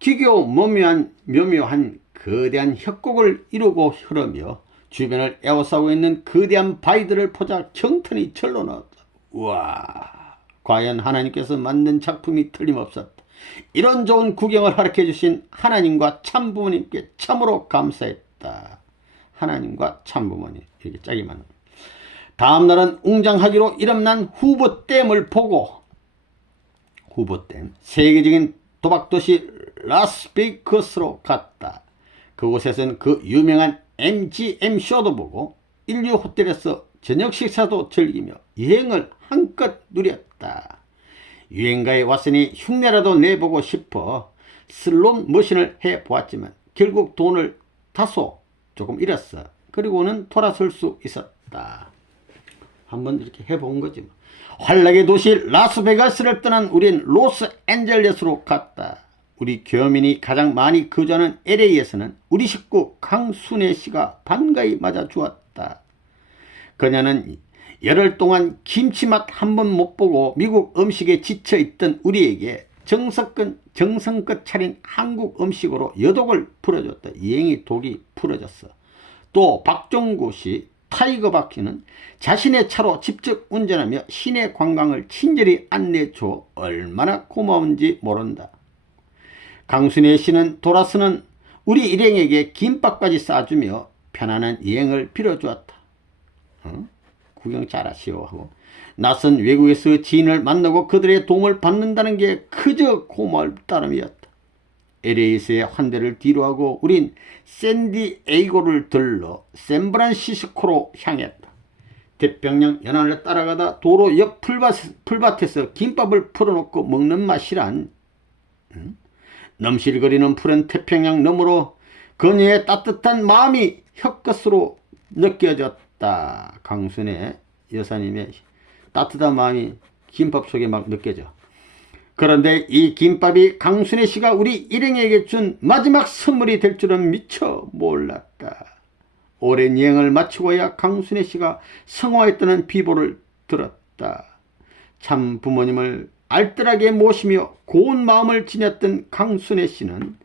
기교 묘묘한 거대한 협곡을 이루고 흐르며 주변을 에워싸고 있는 거대한 바위들을 보자 경탄이 절로 나왔다. 우와, 과연 하나님께서 만든 작품이 틀림없었다. 이런 좋은 구경을 허락해 주신 하나님과 참부모님께 참으로 감사했다. 하나님과 참부모님, 이렇게 짜기만. 다음날은 웅장하기로 이름난 후보댐을 보고, 후보댐, 세계적인 도박도시 라스베이거스로 갔다. 그곳에서는 그 유명한 MGM 쇼도 보고 인류 호텔에서 저녁 식사도 즐기며 여행을 한껏 누렸다. 유행가에 왔으니 흉내라도 내보고 싶어 슬롯 머신을 해보았지만 결국 돈을 다소 조금 잃었어. 그리고는 돌아설 수 있었다. 한번 이렇게 해본 거지. 환락의 도시 라스베가스를 떠난 우린 로스앤젤레스로 갔다. 우리 교민이 가장 많이 거주하는 LA에서는 우리 식구 강순애 씨가 반가이 맞아주었다. 그녀는 열흘 동안 김치맛 한 번 못 보고 미국 음식에 지쳐있던 우리에게 정성껏 차린 한국 음식으로 여독을 풀어줬다. 여행이 독이 풀어졌어. 또 박종구 씨, 타이거 바퀴는 자신의 차로 직접 운전하며 시내 관광을 친절히 안내줘 얼마나 고마운지 모른다. 강순애 씨는 돌아서는 우리 일행에게 김밥까지 싸주며 편안한 여행을 빌어주었다. 구경 잘하시오 하고 낯선 외국에서 지인을 만나고 그들의 도움을 받는다는 게 그저 고마울 따름이었다. LA에서의 환대를 뒤로하고 우린 샌디에이고를 들러 샌프란시스코로 향했다. 태평양 연안을 따라가다 도로 옆 풀밭에서 김밥을 풀어놓고 먹는 맛이란 넘실거리는 푸른 태평양 너머로 그녀의 따뜻한 마음이 혀끝으로 느껴졌다. 강순의 여사님의 따뜻한 마음이 김밥 속에 막 느껴져. 그런데 이 김밥이 강순애 씨가 우리 일행에게 준 마지막 선물이 될 줄은 미처 몰랐다. 오랜 여행을 마치고야 강순애 씨가 성화했다는 비보를 들었다. 참 부모님을 알뜰하게 모시며 고운 마음을 지녔던 강순애 씨는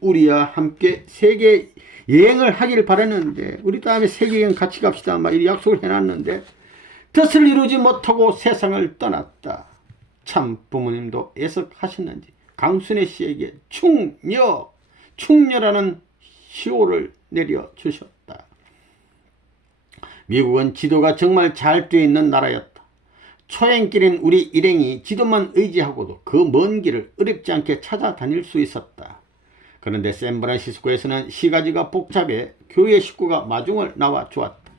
우리와 함께 세계 여행을 하길 바랐는데, 우리 다음에 세계 여행 같이 갑시다 막 이 약속을 해놨는데 뜻을 이루지 못하고 세상을 떠났다. 참 부모님도 애석하셨는지 강순애 씨에게 충녀라는 시호를 내려주셨다. 미국은 지도가 정말 잘 되어 있는 나라였다. 초행길인 우리 일행이 지도만 의지하고도 그 먼 길을 어렵지 않게 찾아다닐 수 있었다. 그런데 샌프란시스코에서는 시가지가 복잡해 교회 식구가 마중을 나와 주었다.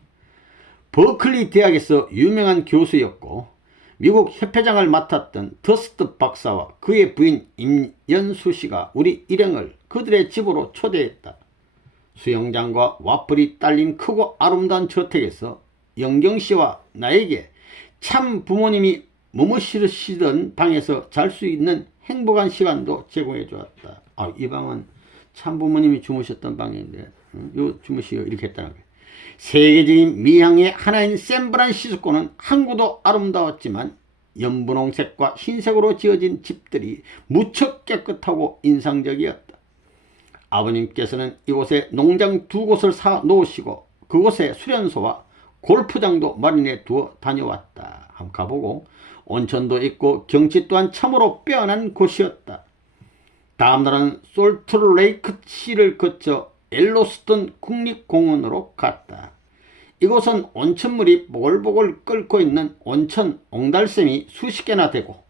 버클리 대학에서 유명한 교수였고 미국 협회장을 맡았던 더스트 박사와 그의 부인 임연수 씨가 우리 일행을 그들의 집으로 초대했다. 수영장과 와플이 딸린 크고 아름다운 저택에서 영경 씨와 나에게 참 부모님이 머무시던 방에서 잘 수 있는 행복한 시간도 제공해 주었다. 이 방은 참 부모님이 주무셨던 방인데 요 주무시고 이렇게 했다는 거예요. 세계적인 미향의 하나인 샌프란시스코는 항구도 아름다웠지만 연분홍색과 흰색으로 지어진 집들이 무척 깨끗하고 인상적이었다. 아버님께서는 이곳에 농장 2곳을 사 놓으시고 그곳에 수련소와 골프장도 마련해 두어 다녀왔다. 한번 가보고 온천도 있고 경치 또한 참으로 빼어난 곳이었다. 다음 날은 솔트레이크 시를 거쳐 엘로스턴 국립공원으로 갔다. 이곳은 온천물이 보글보글 끓고 있는 온천 옹달샘이 수십 개나 되고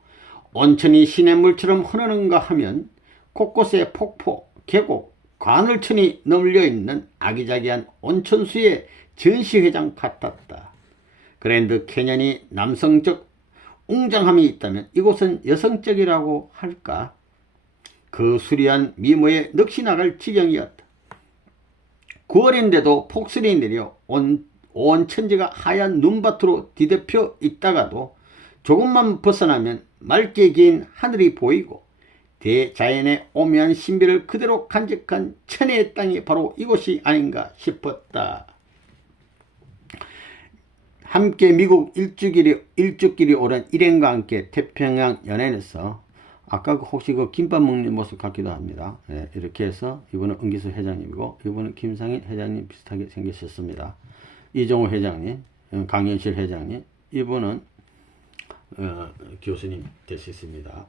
온천이 시냇물처럼 흐르는가 하면 곳곳에 폭포, 계곡, 관울천이 널려있는 아기자기한 온천수의 전시회장 같았다. 그랜드 캐년이 남성적 웅장함이 있다면 이곳은 여성적이라고 할까? 그 수려한 미모에 넋이 나갈 지경이었다. 9월인데도 폭설이 내려 온 천지가 하얀 눈밭으로 뒤덮여 있다가도 조금만 벗어나면 맑게 긴 하늘이 보이고 대자연의 오묘한 신비를 그대로 간직한 천혜의 땅이 바로 이곳이 아닌가 싶었다. 함께 미국 일주길이 오른 일행과 함께 태평양 연안에서 아까 혹시 그 김밥 먹는 모습 같기도 합니다. 네, 이렇게 해서 이분은 은기수 회장님이고 이분은 김상인 회장님 비슷하게 생기셨습니다. 이종호 회장님, 강현실 회장님, 이분은 교수님 되셨습니다.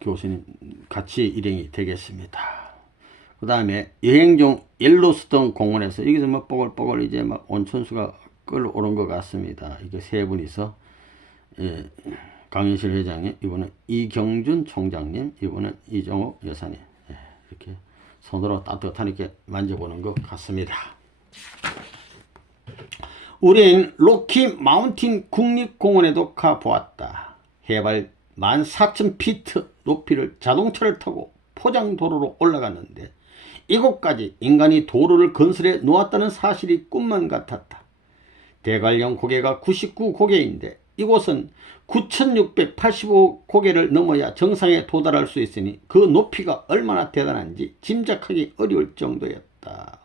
교수님 같이 일행이 되겠습니다. 그 다음에 여행 중 옐로스톤 공원에서 여기서 막 뽀글뽀글 이제 막 온천수가 끌어오른 것 같습니다. 이게 세 분이서 강현실 회장님, 이분은 이경준 총장님, 이분은 이종욱 여사님, 이렇게 손으로 따뜻하게 만져보는 것 같습니다. 우린 로키 마운틴 국립공원에도 가보았다. 해발 14,000피트 높이를 자동차를 타고 포장도로로 올라갔는데 이곳까지 인간이 도로를 건설해 놓았다는 사실이 꿈만 같았다. 대관령 고개가 99고개인데 이곳은 9,685고개를 넘어야 정상에 도달할 수 있으니 그 높이가 얼마나 대단한지 짐작하기 어려울 정도였다.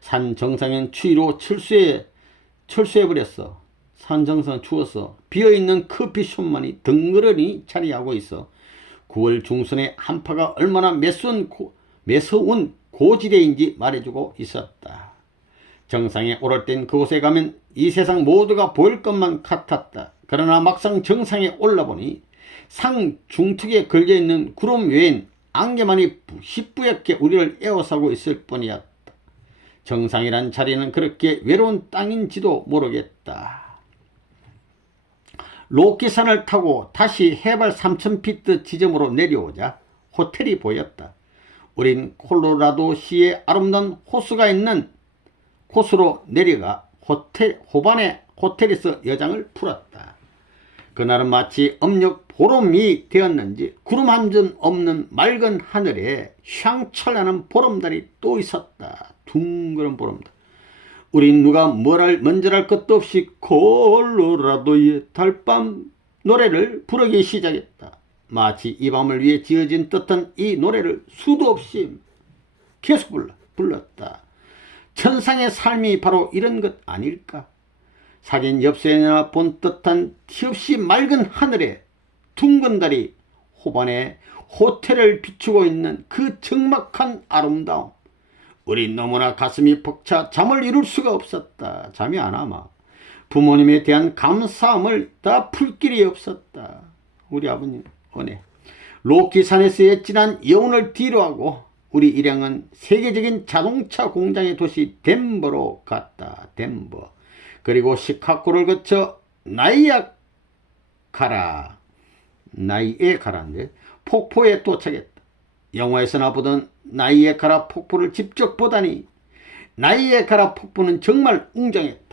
산 정상엔 추위로 철수해버렸어. 산 정상은 추워서 비어있는 커피숍만이 덩그러니 자리하고 있어 9월 중순에 한파가 얼마나 매서운 고지대인지 말해주고 있었다. 정상에 오를 땐 그곳에 가면 이 세상 모두가 보일 것만 같았다. 그러나 막상 정상에 올라보니 상 중턱에 걸려있는 구름 외엔 안개만이 시뿌옇게 우리를 에워싸고 있을 뿐이었다. 정상이란 자리는 그렇게 외로운 땅인지도 모르겠다. 로키산을 타고 다시 해발 3,000피트 지점으로 내려오자 호텔이 보였다. 우린 콜로라도시의 아름다운 호수가 있는 곳으로 내려가 호반의 호텔에서 여장을 풀었다. 그날은 마치 음력 보름이 되었는지 구름 한 점 없는 맑은 하늘에 샹철나는 보름달이 또 있었다. 둥그런 보름달. 우린 누가 먼저랄 것도 없이 콜로라도의 달밤 노래를 부르기 시작했다. 마치 이 밤을 위해 지어진 듯한 이 노래를 수도 없이 계속 불렀다. 천상의 삶이 바로 이런 것 아닐까? 사진 엽서에나 본 듯한 티없이 맑은 하늘에 둥근 달이 호반에 호텔을 비추고 있는 그 적막한 아름다움. 우리 너무나 가슴이 벅차 잠을 이룰 수가 없었다. 잠이 안 와마. 부모님에 대한 감사함을 다 풀 길이 없었다. 우리 아버님 은혜. 로키산에서의 진한 여운을 뒤로하고 우리 일행은 세계적인 자동차 공장의 도시 덴버로 갔다. 덴버. 그리고 시카고를 거쳐 나이에가라인데 폭포에 도착했다. 영화에서나 보던 나이에가라 폭포를 직접 보다니 나이에가라 폭포는 정말 웅장했다.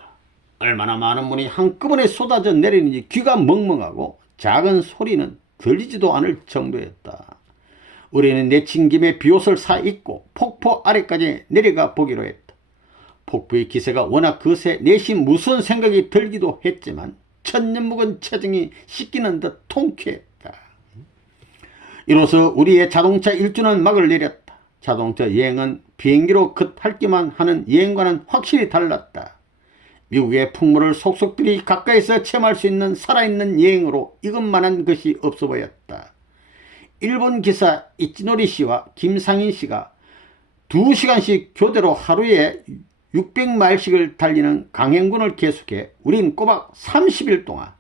얼마나 많은 물이 한꺼번에 쏟아져 내리는지 귀가 멍멍하고 작은 소리는 들리지도 않을 정도였다. 우리는 내친 김에 비옷을 사 입고 폭포 아래까지 내려가 보기로 했다. 폭포의 기세가 워낙 거세 내심 무서운 생각이 들기도 했지만 천년 묵은 체증이 씻기는 듯 통쾌했다. 이로써 우리의 자동차 일주는 막을 내렸다. 자동차 여행은 비행기로 긋핥기만 하는 여행과는 확실히 달랐다. 미국의 풍물을 속속들이 가까이서 체험할 수 있는 살아있는 여행으로 이것만한 것이 없어 보였다. 일본 기사 이치노리 씨와 김상인 씨가 2시간씩 교대로 하루에 600마일씩을 달리는 강행군을 계속해 우린 꼬박 30일 동안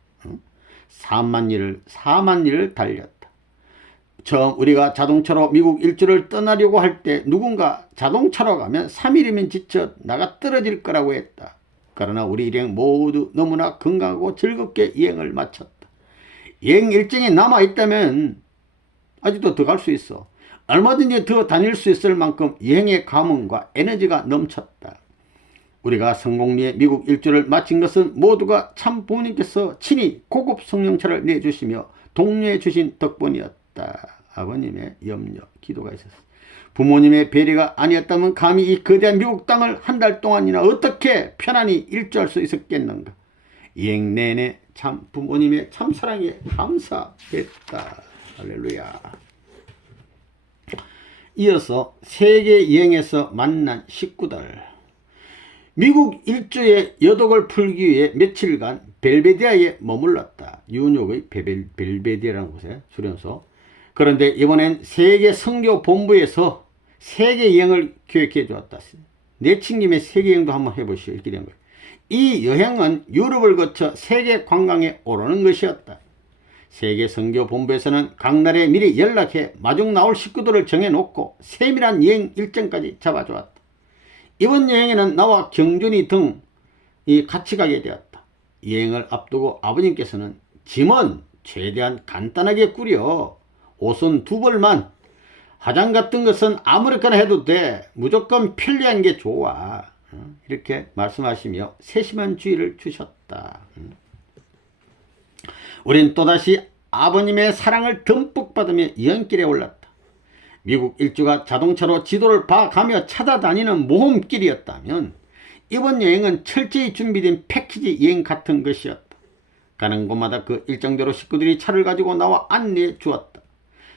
4만 리를 달렸다. 처음 우리가 자동차로 미국 일주를 떠나려고 할 때 누군가 자동차로 가면 3일이면 지쳐 나가 떨어질 거라고 했다. 그러나 우리 일행 모두 너무나 건강하고 즐겁게 여행을 마쳤다. 여행 일정이 남아있다면 아직도 더 갈 수 있어. 얼마든지 더 다닐 수 있을 만큼 여행의 감흥과 에너지가 넘쳤다. 우리가 성공리에 미국 일주를 마친 것은 모두가 참 부모님께서 친히 고급 성령차를 내주시며 독려해 주신 덕분이었다. 아버님의 염려, 기도가 있었어. 부모님의 배려가 아니었다면 감히 이 거대한 미국 땅을 한 달 동안이나 어떻게 편안히 일주할 수 있었겠는가. 여행 내내 참 부모님의 참 사랑에 감사했다. 할렐루야. 이어서 세계 여행에서 만난 식구들. 미국 일주의 여독을 풀기 위해 며칠간 벨베데아에 머물렀다. 뉴욕의 벨베데아라는 곳에 수련소. 그런데 이번엔 세계 선교 본부에서 세계 여행을 계획해 주었다. 내친 김에 세계 여행도 한번 해보시오. 이렇게 된 거예요. 이 여행은 유럽을 거쳐 세계 관광에 오르는 것이었다. 세계 선교 본부에서는 각 나라에 미리 연락해 마중 나올 식구들을 정해놓고 세밀한 여행 일정까지 잡아주었다. 이번 여행에는 나와 경준이 등이 같이 가게 되었다. 여행을 앞두고 아버님께서는 짐은 최대한 간단하게 꾸려 옷은 2벌만, 화장 같은 것은 아무렇게나 해도 돼. 무조건 편리한 게 좋아. 이렇게 말씀하시며 세심한 주의를 주셨다. 우린 또다시 아버님의 사랑을 듬뿍 받으며 여행길에 올랐다. 미국 일주가 자동차로 지도를 봐가며 찾아다니는 모험길이었다면 이번 여행은 철저히 준비된 패키지 여행 같은 것이었다. 가는 곳마다 그 일정대로 식구들이 차를 가지고 나와 안내해 주었다.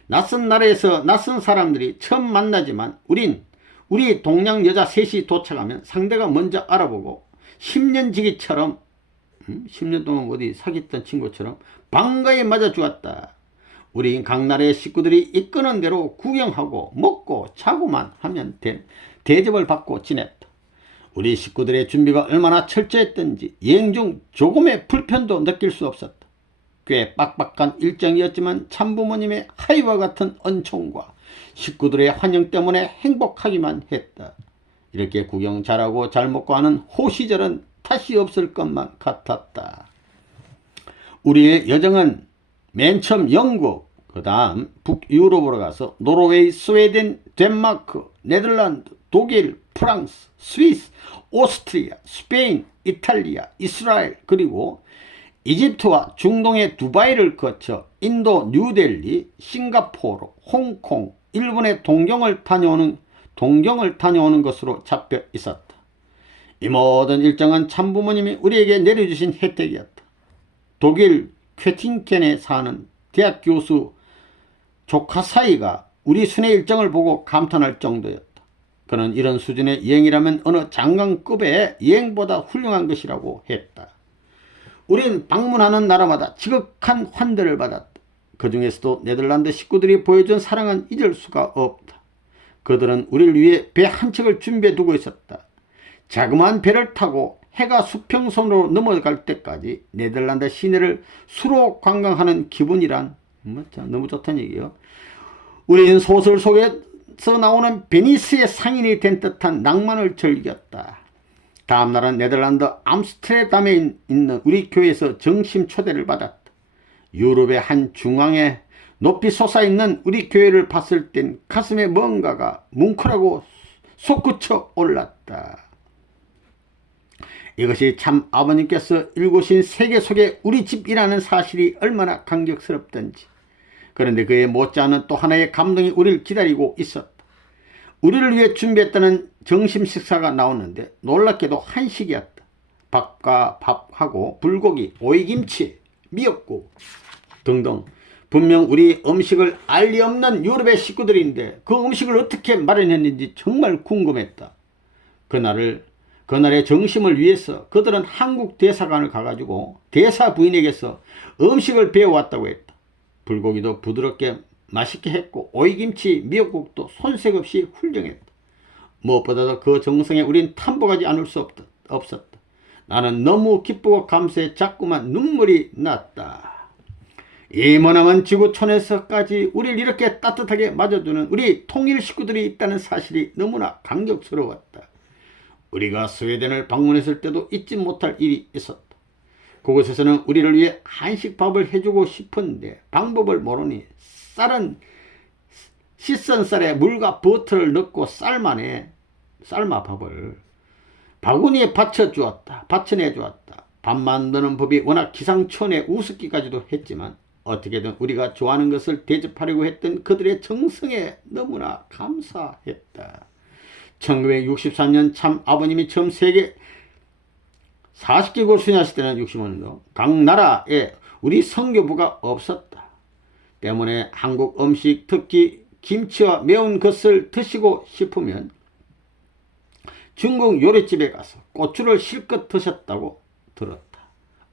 낯선 나라에서 낯선 사람들이 처음 만나지만 우리 동양 여자 셋이 도착하면 상대가 먼저 알아보고 10년 지기처럼 10년 동안 어디 사귀었던 친구처럼 반가이 맞아주었다. 우린 각 나라의 식구들이 이끄는 대로 구경하고 먹고 자고만 하면 대접을 받고 지냈다. 우리 식구들의 준비가 얼마나 철저했던지 여행 중 조금의 불편도 느낄 수 없었다. 꽤 빡빡한 일정이었지만 참부모님의 하이와 같은恩寵과 식구들의 환영 때문에 행복하기만 했다. 이렇게 구경 잘하고 잘 먹고 하는 호시절은 다시 없을 것만 같았다. 우리의 여정은 맨 처음 영국, 그 다음 북유럽으로 가서 노르웨이, 스웨덴, 덴마크, 네덜란드, 독일, 프랑스, 스위스, 오스트리아, 스페인, 이탈리아, 이스라엘, 그리고 이집트와 중동의 두바이를 거쳐 인도 뉴델리, 싱가포르, 홍콩, 일본의 동경을 다녀오는 것으로 잡혀 있었다. 이 모든 일정은 참부모님이 우리에게 내려주신 혜택이었다. 독일 쾌팅켄에 사는 대학 교수 조카 사이가 우리 순회 일정을 보고 감탄할 정도였다. 그는 이런 수준의 여행이라면 어느 장관급의 여행보다 훌륭한 것이라고 했다. 우린 방문하는 나라마다 지극한 환대를 받았다. 그 중에서도 네덜란드 식구들이 보여준 사랑은 잊을 수가 없다. 그들은 우리를 위해 배 한 척을 준비해 두고 있었다. 자그마한 배를 타고 해가 수평선으로 넘어갈 때까지 네덜란드 시내를 수로 관광하는 기분이란 너무 좋다는 얘기예요. 우리는 소설 속에서 나오는 베니스의 상인이 된 듯한 낭만을 즐겼다. 다음 날은 네덜란드 암스테르담에 있는 우리 교회에서 정심 초대를 받았다. 유럽의 한 중앙에 높이 솟아있는 우리 교회를 봤을 땐 가슴에 뭔가가 뭉클하고 솟구쳐 올랐다. 이것이 참 아버님께서 일구신 세계 속에 우리 집이라는 사실이 얼마나 감격스럽던지. 그런데 그에 못지않은 또 하나의 감동이 우리를 기다리고 있었다. 우리를 위해 준비했다는 점심 식사가 나오는데 놀랍게도 한식이었다. 밥과 밥하고 불고기, 오이김치, 미역국 등등. 분명 우리 음식을 알 리 없는 유럽의 식구들인데 그 음식을 어떻게 마련했는지 정말 궁금했다. 그날의 정심을 위해서 그들은 한국 대사관을 가가지고 대사 부인에게서 음식을 배워왔다고 했다. 불고기도 부드럽게 맛있게 했고 오이김치, 미역국도 손색 없이 훌륭했다. 무엇보다도 그 정성에 우린 탐복하지 않을 수 없었다. 나는 너무 기쁘고 감사해 자꾸만 눈물이 났다. 이 머나먼 지구촌에서까지 우리를 이렇게 따뜻하게 맞아주는 우리 통일 식구들이 있다는 사실이 너무나 감격스러웠다. 우리가 스웨덴을 방문했을 때도 잊지 못할 일이 있었다. 그곳에서는 우리를 위해 한식밥을 해주고 싶은데 방법을 모르니 씻은 쌀에 물과 버터를 넣고 삶아밥을 바구니에 받쳐내주었다. 밥 만드는 법이 워낙 기상천외 우습기까지도 했지만 어떻게든 우리가 좋아하는 것을 대접하려고 했던 그들의 정성에 너무나 감사했다. 1963년 참 아버님이 처음 세계 40개국을 순회하실 때는 65년도 각 나라에 우리 선교부가 없었다. 때문에 한국 음식, 특히 김치와 매운 것을 드시고 싶으면 중국 요리집에 가서 고추를 실컷 드셨다고 들었다.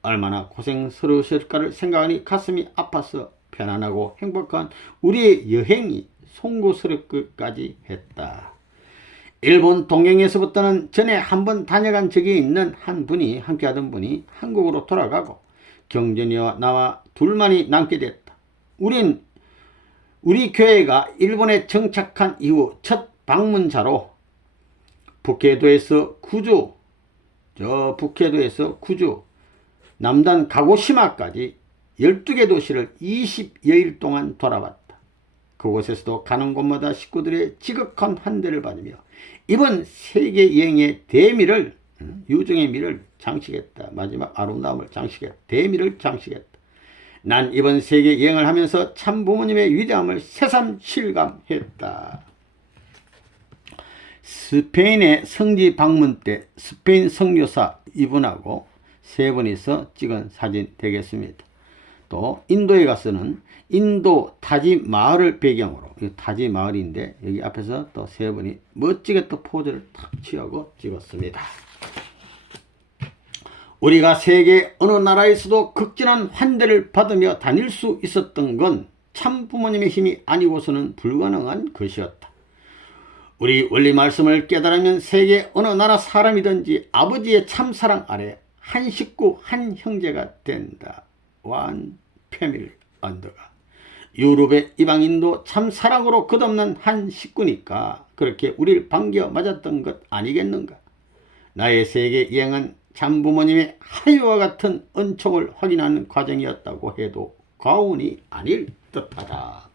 얼마나 고생스러우실까를 생각하니 가슴이 아파서 편안하고 행복한 우리의 여행이 송구스럽기까지 했다. 일본 동경에서부터는 전에 한번 다녀간 적이 있는 함께하던 분이 한국으로 돌아가고 경준이와 나와 둘만이 남게 됐다. 우리 교회가 일본에 정착한 이후 첫 방문자로 북해도에서 구주, 남단 가고시마까지 12개 도시를 20여일 동안 돌아봤다. 그곳에서도 가는 곳마다 식구들의 지극한 환대를 받으며 이번 세계 여행의 대미를, 유정의 미를 장식했다. 마지막 아름다움을 장식했다. 대미를 장식했다. 난 이번 세계 여행을 하면서 참 부모님의 위대함을 새삼 실감했다. 스페인의 성지 방문 때 스페인 선교사 이분하고 세 분이서 찍은 사진 되겠습니다. 또 인도에 가서는 인도 타지 마을을 배경으로, 타지 마을인데 여기 앞에서 또 세 분이 멋지게 또 포즈를 탁 취하고 찍었습니다. 우리가 세계 어느 나라에서도 극진한 환대를 받으며 다닐 수 있었던 건 참 부모님의 힘이 아니고서는 불가능한 것이었다. 우리 원리 말씀을 깨달으면 세계 어느 나라 사람이든지 아버지의 참사랑 아래 한 식구 한 형제가 된다. One family under가. 유럽의 이방인도 참사랑으로 끝없는 한 식구니까 그렇게 우리를 반겨 맞았던 것 아니겠는가. 나의 세계 여행은 참 부모님의 하유와 같은 은총을 확인하는 과정이었다고 해도 과언이 아닐 듯하다.